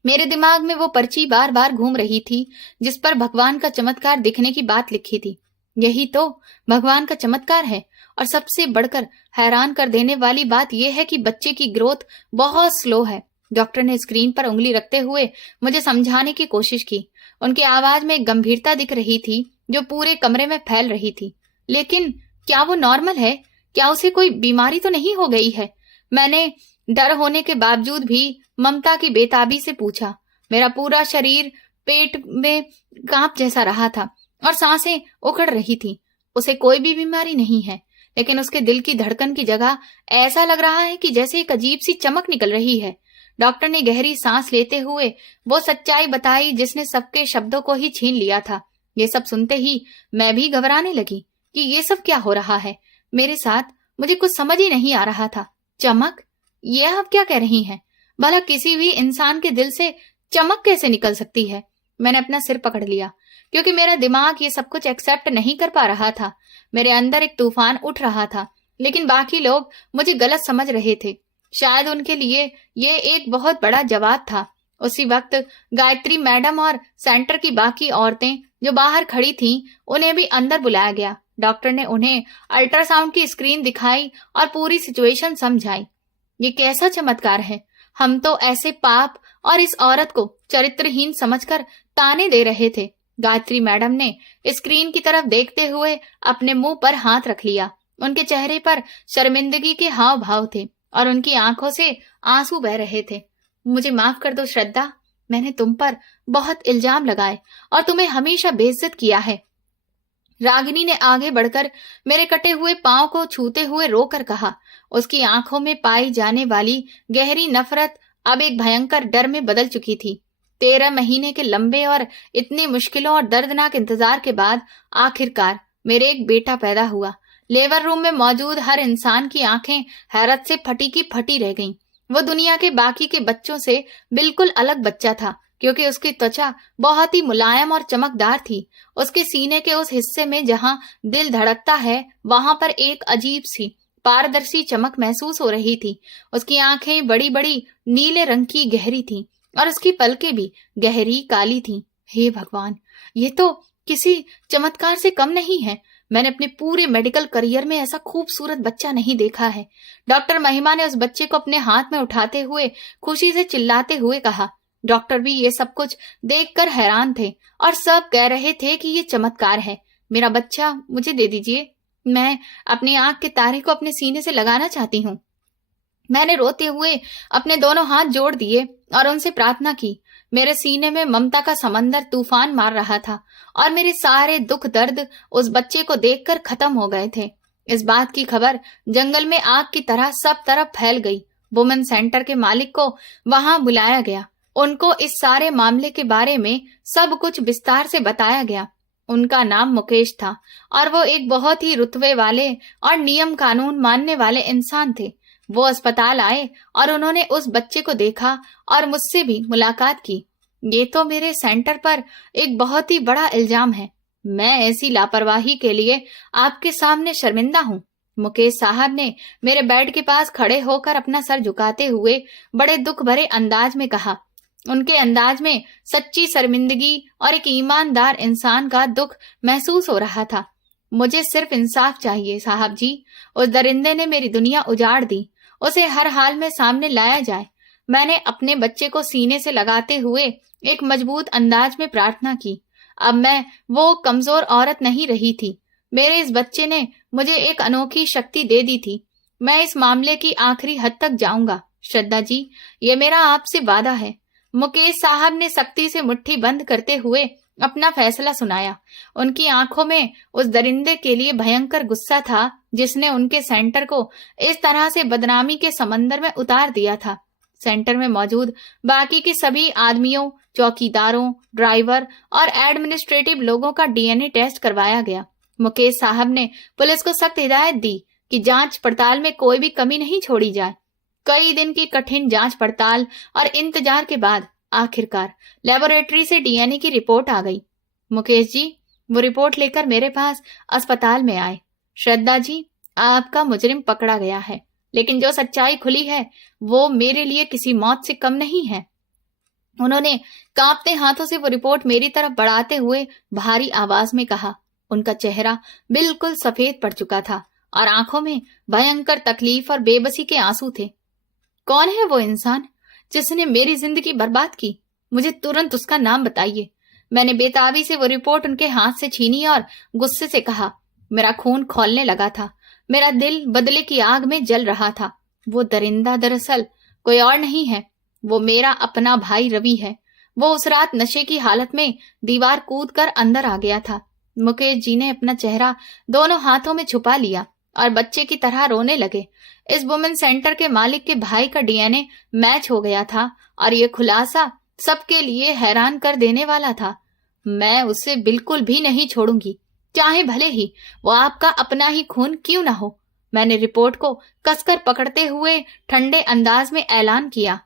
मेरे दिमाग में वो पर्ची बार बार घूम रही थी जिस पर भगवान का चमत्कार दिखने की बात लिखी थी। यही तो भगवान का चमत्कार है। और सबसे बढ़कर हैरान कर देने वाली बात यह है कि बच्चे की ग्रोथ बहुत स्लो है। डॉक्टर ने स्क्रीन पर उंगली रखते हुए मुझे समझाने की कोशिश की। उनकी आवाज में एक गंभीरता दिख रही थी जो पूरे कमरे में फैल रही थी। लेकिन क्या वो नॉर्मल है? क्या उसे कोई बीमारी तो नहीं हो गई है? मैंने डर होने के बावजूद भी ममता की बेताबी से पूछा। मेरा पूरा शरीर पेट में कांप जैसा रहा था और सांसें उखड़ रही थी। उसे कोई भी बीमारी नहीं है, लेकिन उसके दिल की धड़कन की जगह ऐसा लग रहा है कि जैसे एक अजीब सी चमक निकल रही है। डॉक्टर ने गहरी सांस लेते हुए वो सच्चाई बताई जिसने सबके शब्दों को ही छीन लिया था। ये सब सुनते ही मैं भी घबराने लगी कि ये सब क्या हो रहा है मेरे साथ। मुझे कुछ समझ ही नहीं आ रहा था। चमक? ये आप क्या कह रही हैं? भला किसी भी इंसान के दिल से चमक कैसे निकल सकती है? मैंने अपना सिर पकड़ लिया क्योंकि मेरा दिमाग ये सब कुछ एक्सेप्ट नहीं कर पा रहा था। मेरे अंदर एक तूफान उठ रहा था, लेकिन बाकी लोग मुझे गलत समझ रहे थे। शायद उनके लिए ये एक बहुत बड़ा जवाब था। उसी वक्त गायत्री मैडम और सेंटर की बाकी औरतें जो बाहर खड़ी थीं, उन्हें भी अंदर बुलाया गया। डॉक्टर ने उन्हें अल्ट्रासाउंड की स्क्रीन दिखाई और पूरी सिचुएशन समझाई। ये कैसा चमत्कार है? हम तो ऐसे पाप और इस औरत को चरित्रहीन समझकर ताने दे रहे थे। गायत्री मैडम ने स्क्रीन की तरफ देखते हुए अपने मुंह पर हाथ रख लिया। उनके चेहरे पर शर्मिंदगी के हाव भाव थे और उनकी आंखों से आंसू बह रहे थे। मुझे माफ कर दो श्रद्धा, मैंने तुम पर बहुत इल्जाम लगाए और तुम्हें हमेशा बेइज्जत किया है। रागिनी ने आगे बढ़कर मेरे कटे हुए पांव को छूते हुए रोकर कहा। उसकी आंखों में पाई जाने वाली गहरी नफरत अब एक भयंकर डर में बदल चुकी थी। 13 महीने के लंबे और इतनी मुश्किलों और दर्दनाक इंतजार के बाद आखिरकार मेरे एक बेटा पैदा हुआ। लेबर रूम में मौजूद हर इंसान की आंखें हैरत से फटी की फटी रह गईं। वो दुनिया के बाकी के बच्चों से बिल्कुल अलग बच्चा था, क्योंकि उसकी त्वचा बहुत ही मुलायम और चमकदार थी। उसके सीने के उस हिस्से में जहां दिल धड़कता है, वहां पर एक अजीब सी पारदर्शी चमक महसूस हो रही थी। उसकी आंखें बड़ी बड़ी नीले रंग की गहरी थीं और उसकी पलकें भी गहरी काली थीं। हे भगवान, ये तो किसी चमत्कार से कम नहीं है। मैंने अपने पूरे मेडिकल करियर में ऐसा खूबसूरत बच्चा नहीं देखा है। डॉक्टर महिमा ने उस बच्चे को अपने हाथ में उठाते हुए खुशी से चिल्लाते हुए कहा। डॉक्टर भी ये सब कुछ देखकर हैरान थे और सब कह रहे थे कि ये चमत्कार है। मेरा बच्चा मुझे दे दीजिए, मैं अपनी आंख के तारे को अपने सीने से लगाना चाहती हूँ। मैंने रोते हुए अपने दोनों हाथ जोड़ दिए और उनसे प्रार्थना की। मेरे सीने में ममता का समंदर तूफान मार रहा था और मेरे सारे दुख दर्द उस बच्चे को देखकर खत्म हो गए थे। इस बात की खबर जंगल में आग की तरह सब तरफ फैल गई। वुमेन सेंटर के मालिक को वहां बुलाया गया। उनको इस सारे मामले के बारे में सब कुछ विस्तार से बताया गया। उनका नाम मुकेश था और वो एक बहुत ही रुतबे वाले और नियम कानून मानने वाले इंसान थे। वो अस्पताल आए और उन्होंने उस बच्चे को देखा और मुझसे भी मुलाकात की। ये तो मेरे सेंटर पर एक बहुत ही बड़ा इल्जाम है। मैं ऐसी लापरवाही के लिए आपके सामने शर्मिंदा हूँ। मुकेश साहब ने मेरे बेड के पास खड़े होकर अपना सर झुकाते हुए बड़े दुख भरे अंदाज में कहा। उनके अंदाज में सच्ची शर्मिंदगी और एक ईमानदार इंसान का दुख महसूस हो रहा था। मुझे सिर्फ इंसाफ चाहिए साहब जी। उस दरिंदे ने मेरी दुनिया उजाड़ दी। उसे हर हाल में सामने लाया जाए। मैंने अपने बच्चे को सीने से लगाते हुए एक मजबूत अंदाज में प्रार्थना की। अब मैं वो कमजोर औरत नहीं रही थी। मेरे इस बच्चे ने मुझे एक अनोखी शक्ति दे दी थी। मैं इस मामले की आखिरी हद तक जाऊंगा श्रद्धा जी, ये मेरा आपसे वादा है। मुकेश साहब ने सख्ती से मुट्ठी बंद करते हुए अपना फैसला सुनाया। उनकी आंखों में उस दरिंदे के लिए भयंकर गुस्सा था जिसने उनके सेंटर को इस तरह से बदनामी के समंदर में उतार दिया था। सेंटर में मौजूद बाकी के सभी आदमियों, चौकीदारों, ड्राइवर और एडमिनिस्ट्रेटिव लोगों का डीएनए टेस्ट करवाया गया। मुकेश साहब ने पुलिस को सख्त हिदायत दी कि जांच पड़ताल में कोई भी कमी नहीं छोड़ी जाए। कई दिन की कठिन जांच पड़ताल और इंतजार के बाद आखिरकार लेबोरेटरी से डीएनए की रिपोर्ट आ गई। मुकेश जी वो रिपोर्ट लेकर मेरे पास अस्पताल में आए। श्रद्धा जी, आपका मुजरिम पकड़ा गया है, लेकिन जो सच्चाई खुली है वो मेरे लिए किसी मौत से कम नहीं है। उन्होंने कांपते हाथों से वो रिपोर्ट मेरी तरफ बढ़ाते हुए भारी आवाज में कहा। उनका चेहरा बिल्कुल सफेद पड़ चुका था और आंखों में भयंकर तकलीफ और बेबसी के आंसू थे। कौन है वो इंसान जिसने मेरी जिंदगी बर्बाद की? मुझे तुरंत उसका नाम बताइए। मैंने बेताबी से वो रिपोर्ट उनके हाथ से छीनी और गुस्से से कहा। मेरा खून खौलने लगा था। मेरा दिल बदले की आग में जल रहा था। वो दरिंदा दरअसल कोई और नहीं है, वो मेरा अपना भाई रवि है। वो उस रात नशे की हालत में दीवार कूद कर अंदर आ गया था। मुकेश जी ने अपना चेहरा दोनों हाथों में छुपा लिया और बच्चे की तरह रोने लगे। इस वुमेन सेंटर के मालिक के भाई का डीएनए मैच हो गया था और ये खुलासा सबके लिए हैरान कर देने वाला था। मैं उसे बिल्कुल भी नहीं छोड़ूंगी, चाहे भले ही वो आपका अपना ही खून क्यों ना हो। मैंने रिपोर्ट को कसकर पकड़ते हुए ठंडे अंदाज में ऐलान किया।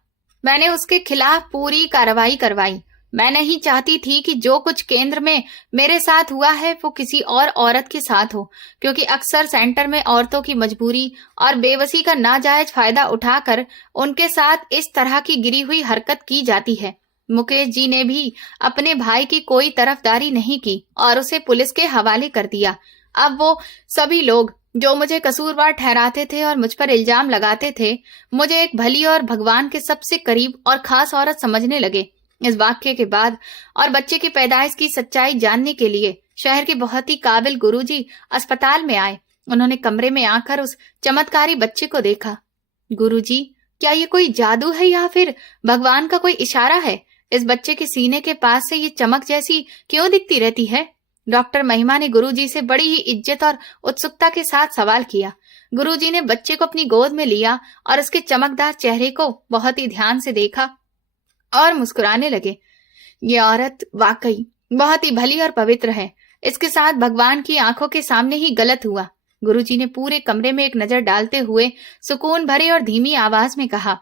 मैंने उसके खिलाफ पूरी कार्रवाई करवाई। मैं नहीं चाहती थी कि जो कुछ केंद्र में मेरे साथ हुआ है वो किसी और औरत के साथ हो, क्योंकि अक्सर सेंटर में औरतों की मजबूरी और बेबसी का नाजायज फायदा उठाकर उनके साथ इस तरह की गिरी हुई हरकत की जाती है। मुकेश जी ने भी अपने भाई की कोई तरफदारी नहीं की और उसे पुलिस के हवाले कर दिया। अब वो सभी लोग जो मुझे कसूरवार ठहराते थे और मुझ पर इल्जाम लगाते थे, मुझे एक भली और भगवान के सबसे करीब और खास औरत समझने लगे। इस वाक्य के बाद और बच्चे की पैदाइश की सच्चाई जानने के लिए शहर के बहुत ही काबिल गुरुजी अस्पताल में आए। उन्होंने कमरे में आकर उस चमत्कारी बच्चे को देखा। गुरुजी, क्या ये कोई जादू है या फिर भगवान का कोई इशारा है? इस बच्चे के सीने के पास से ये चमक जैसी क्यों दिखती रहती है? डॉक्टर महिमा ने गुरुजी से बड़ी ही इज्जत और उत्सुकता के साथ सवाल किया। गुरुजी ने बच्चे को अपनी गोद में लिया और उसके चमकदार चेहरे को बहुत ही ध्यान से देखा और मुस्कुराने लगे। ये औरत वाकई बहुत ही भली और पवित्र है। इसके साथ भगवान की आंखों के सामने ही गलत हुआ। गुरुजी ने पूरे कमरे में एक नजर डालते हुए सुकून भरे और धीमी आवाज में कहा।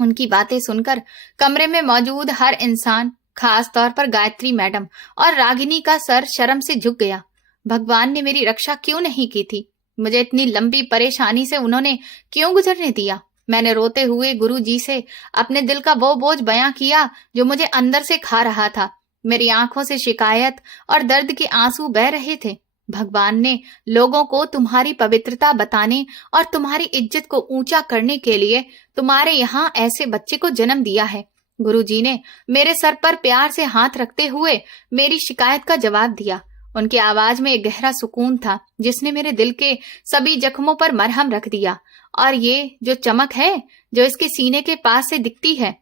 उनकी बातें सुनकर कमरे में मौजूद हर इंसान, खास तौर पर गायत्री मैडम और रागिनी का सर शर्म से झुक गया। भगवान ने मेरी रक्षा क्यों नहीं की थी? मुझे इतनी लंबी परेशानी से उन्होंने क्यों गुजरने दिया? मैंने रोते हुए गुरुजी से अपने दिल का वो बोझ बयां किया जो मुझे अंदर से खा रहा था। मेरी आंखों से शिकायत और दर्द के आंसू बह रहे थे। भगवान ने लोगों को तुम्हारी पवित्रता बताने और तुम्हारी इज्जत को ऊंचा करने के लिए तुम्हारे यहाँ ऐसे बच्चे को जन्म दिया है। गुरुजी ने मेरे सर पर प्यार से हाथ रखते हुए मेरी शिकायत का जवाब दिया। उनकी आवाज में एक गहरा सुकून था जिसने मेरे दिल के सभी जख्मों पर मरहम रख दिया। और ये जो चमक है जो इसके सीने के पास से दिखती है,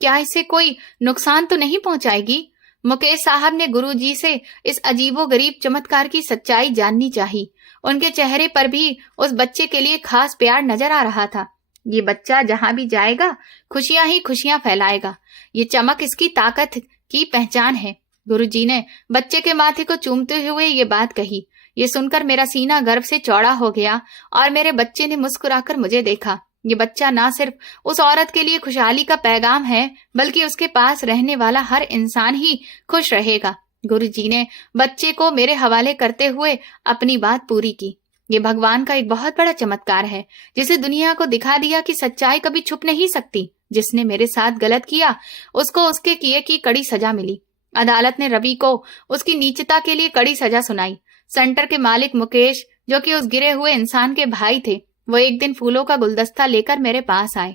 क्या इसे कोई नुकसान तो नहीं पहुंचाएगी? मुकेश साहब ने गुरुजी से इस अजीबोगरीब चमत्कार की सच्चाई जाननी चाहिए। उनके चेहरे पर भी उस बच्चे के लिए खास प्यार नजर आ रहा था। ये बच्चा जहां भी जाएगा खुशियां ही खुशियां फैलाएगा। ये चमक इसकी ताकत की पहचान है। गुरुजी ने बच्चे के माथे को चूमते हुए ये बात कही। ये सुनकर मेरा सीना गर्व से चौड़ा हो गया और मेरे बच्चे ने मुस्कुराकर मुझे देखा। ये बच्चा ना सिर्फ उस औरत के लिए खुशहाली का पैगाम है, बल्कि उसके पास रहने वाला हर इंसान ही खुश रहेगा। गुरुजी ने बच्चे को मेरे हवाले करते हुए अपनी बात पूरी की। ये भगवान का एक बहुत बड़ा चमत्कार है जिसे दुनिया को दिखा दिया कि सच्चाई कभी छुप नहीं सकती। जिसने मेरे साथ गलत किया उसको उसके किए की कड़ी सजा मिली। अदालत ने रवि को उसकी नीचता के लिए कड़ी सजा सुनाई। सेंटर के मालिक मुकेश, जो कि उस गिरे हुए इंसान के भाई थे, वो एक दिन फूलों का गुलदस्ता लेकर मेरे पास आए।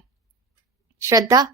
श्रद्धा,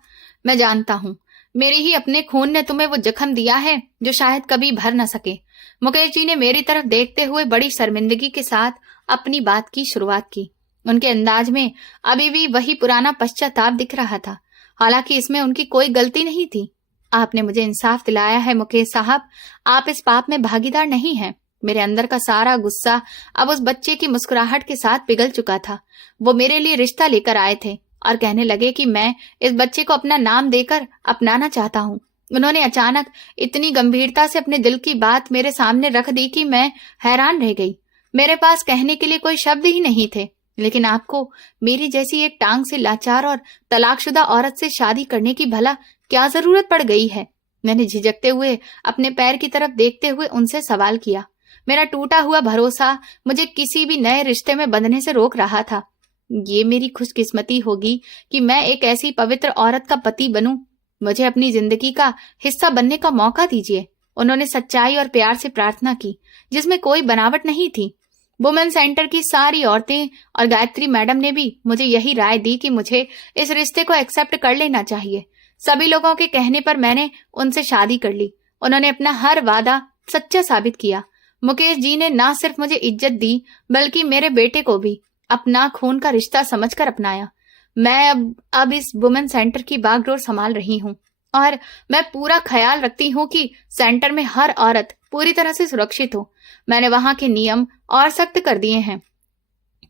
मैं जानता हूँ मेरे ही अपने खून ने तुम्हें वो जख्म दिया है जो शायद कभी भर न सके। मुकेश जी ने मेरी तरफ देखते हुए बड़ी शर्मिंदगी के साथ अपनी बात की शुरुआत की। उनके अंदाज में अभी भी वही पुराना पश्चाताप दिख रहा था, हालांकि इसमें उनकी कोई गलती नहीं थी। आपने मुझे इंसाफ दिलाया है मुकेश साहब, आप इस पाप में भागीदार नहीं हैं। मेरे अंदर का सारा गुस्सा अब उस बच्चे की मुस्कुराहट के साथ पिघल चुका था। वो मेरे लिए रिश्ता लेकर आए थे और कहने लगे कि मैं इस बच्चे को अपना नाम देकर अपनाना चाहता हूँ। उन्होंने अचानक इतनी गंभीरता से अपने दिल की बात मेरे सामने रख दी कि मैं हैरान रह गई। मेरे पास कहने के लिए कोई शब्द ही नहीं थे। लेकिन आपको मेरी जैसी एक टांग से लाचार और तलाकशुदा औरत से शादी करने की भला क्या जरूरत पड़ गई है? मैंने झिझकते हुए अपने पैर की तरफ देखते हुए उनसे सवाल किया। मेरा टूटा हुआ भरोसा मुझे किसी भी नए रिश्ते में बंधने से रोक रहा था। ये मेरी खुशकिस्मती होगी कि मैं एक ऐसी पवित्र औरत का पति बनूं। मुझे अपनी जिंदगी का हिस्सा बनने का मौका दीजिए। उन्होंने सच्चाई और प्यार से प्रार्थना की, जिसमें कोई बनावट नहीं थी। वुमेन सेंटर की सारी औरतें और गायत्री मैडम ने भी मुझे यही राय दी कि मुझे इस रिश्ते को एक्सेप्ट कर लेना चाहिए। सभी लोगों के कहने पर मैंने उनसे शादी कर ली। उन्होंने अपना हर वादा सच्चा साबित किया। मुकेश जी ने ना सिर्फ मुझे इज्जत दी, बल्कि मेरे बेटे को भी अपना खून का रिश्ता समझकर अपनाया। मैं अब इस वुमेन सेंटर की बागडोर संभाल रही हूँ और मैं पूरा ख्याल रखती हूँ कि सेंटर में हर औरत पूरी तरह से सुरक्षित हो। मैंने वहां के नियम और सख्त कर दिए हैं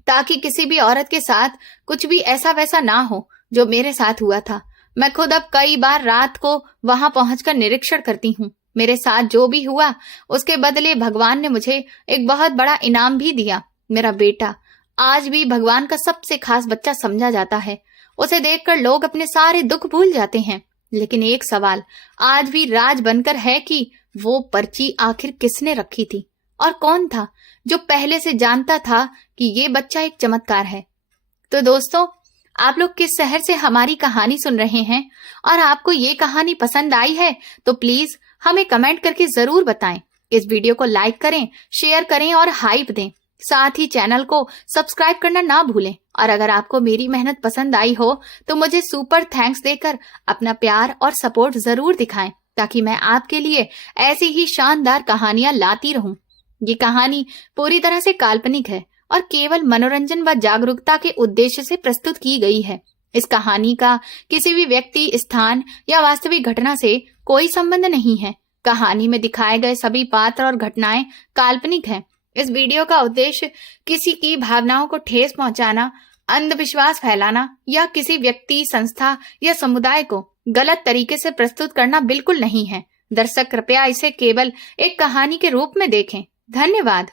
ताकि किसी भी औरत के साथ कुछ भी ऐसा वैसा ना हो जो मेरे साथ हुआ था। मैं खुद अब कई बार रात को वहां पहुंचकर निरीक्षण करती हूँ। मेरे साथ जो भी हुआ उसके बदले भगवान ने मुझे एक बहुत बड़ा इनाम भी दिया। मेरा बेटा आज भी भगवान का सबसे खास बच्चा समझा जाता है। उसे देखकर लोग अपने सारे दुख भूल जाते हैं। लेकिन एक सवाल आज भी राज बनकर है कि वो पर्ची आखिर किसने रखी थी और कौन था जो पहले से जानता था कि ये बच्चा एक चमत्कार है। तो दोस्तों, आप लोग किस शहर से हमारी कहानी सुन रहे हैं और आपको ये कहानी पसंद आई है तो प्लीज हमें कमेंट करके जरूर बताएं। इस वीडियो को लाइक करें, शेयर करें और हाइप दें। साथ ही चैनल को सब्सक्राइब करना ना भूलें और अगर आपको मेरी मेहनत पसंद आई हो तो मुझे सुपर थैंक्स देकर अपना प्यार और सपोर्ट जरूर दिखाएं ताकि मैं आपके लिए ऐसी ही शानदार कहानियां लाती रहूं। ये कहानी पूरी तरह से काल्पनिक है और केवल मनोरंजन व जागरूकता के उद्देश्य से प्रस्तुत की गई है। इस कहानी का किसी भी व्यक्ति, स्थान या वास्तविक घटना से कोई संबंध नहीं है। कहानी में दिखाए गए सभी पात्र और घटनाएं काल्पनिक हैं। इस वीडियो का उद्देश्य किसी की भावनाओं को ठेस पहुंचाना, अंधविश्वास फैलाना या किसी व्यक्ति, संस्था या समुदाय को गलत तरीके से प्रस्तुत करना बिल्कुल नहीं है। दर्शक कृपया इसे केवल एक कहानी के रूप में देखें। धन्यवाद।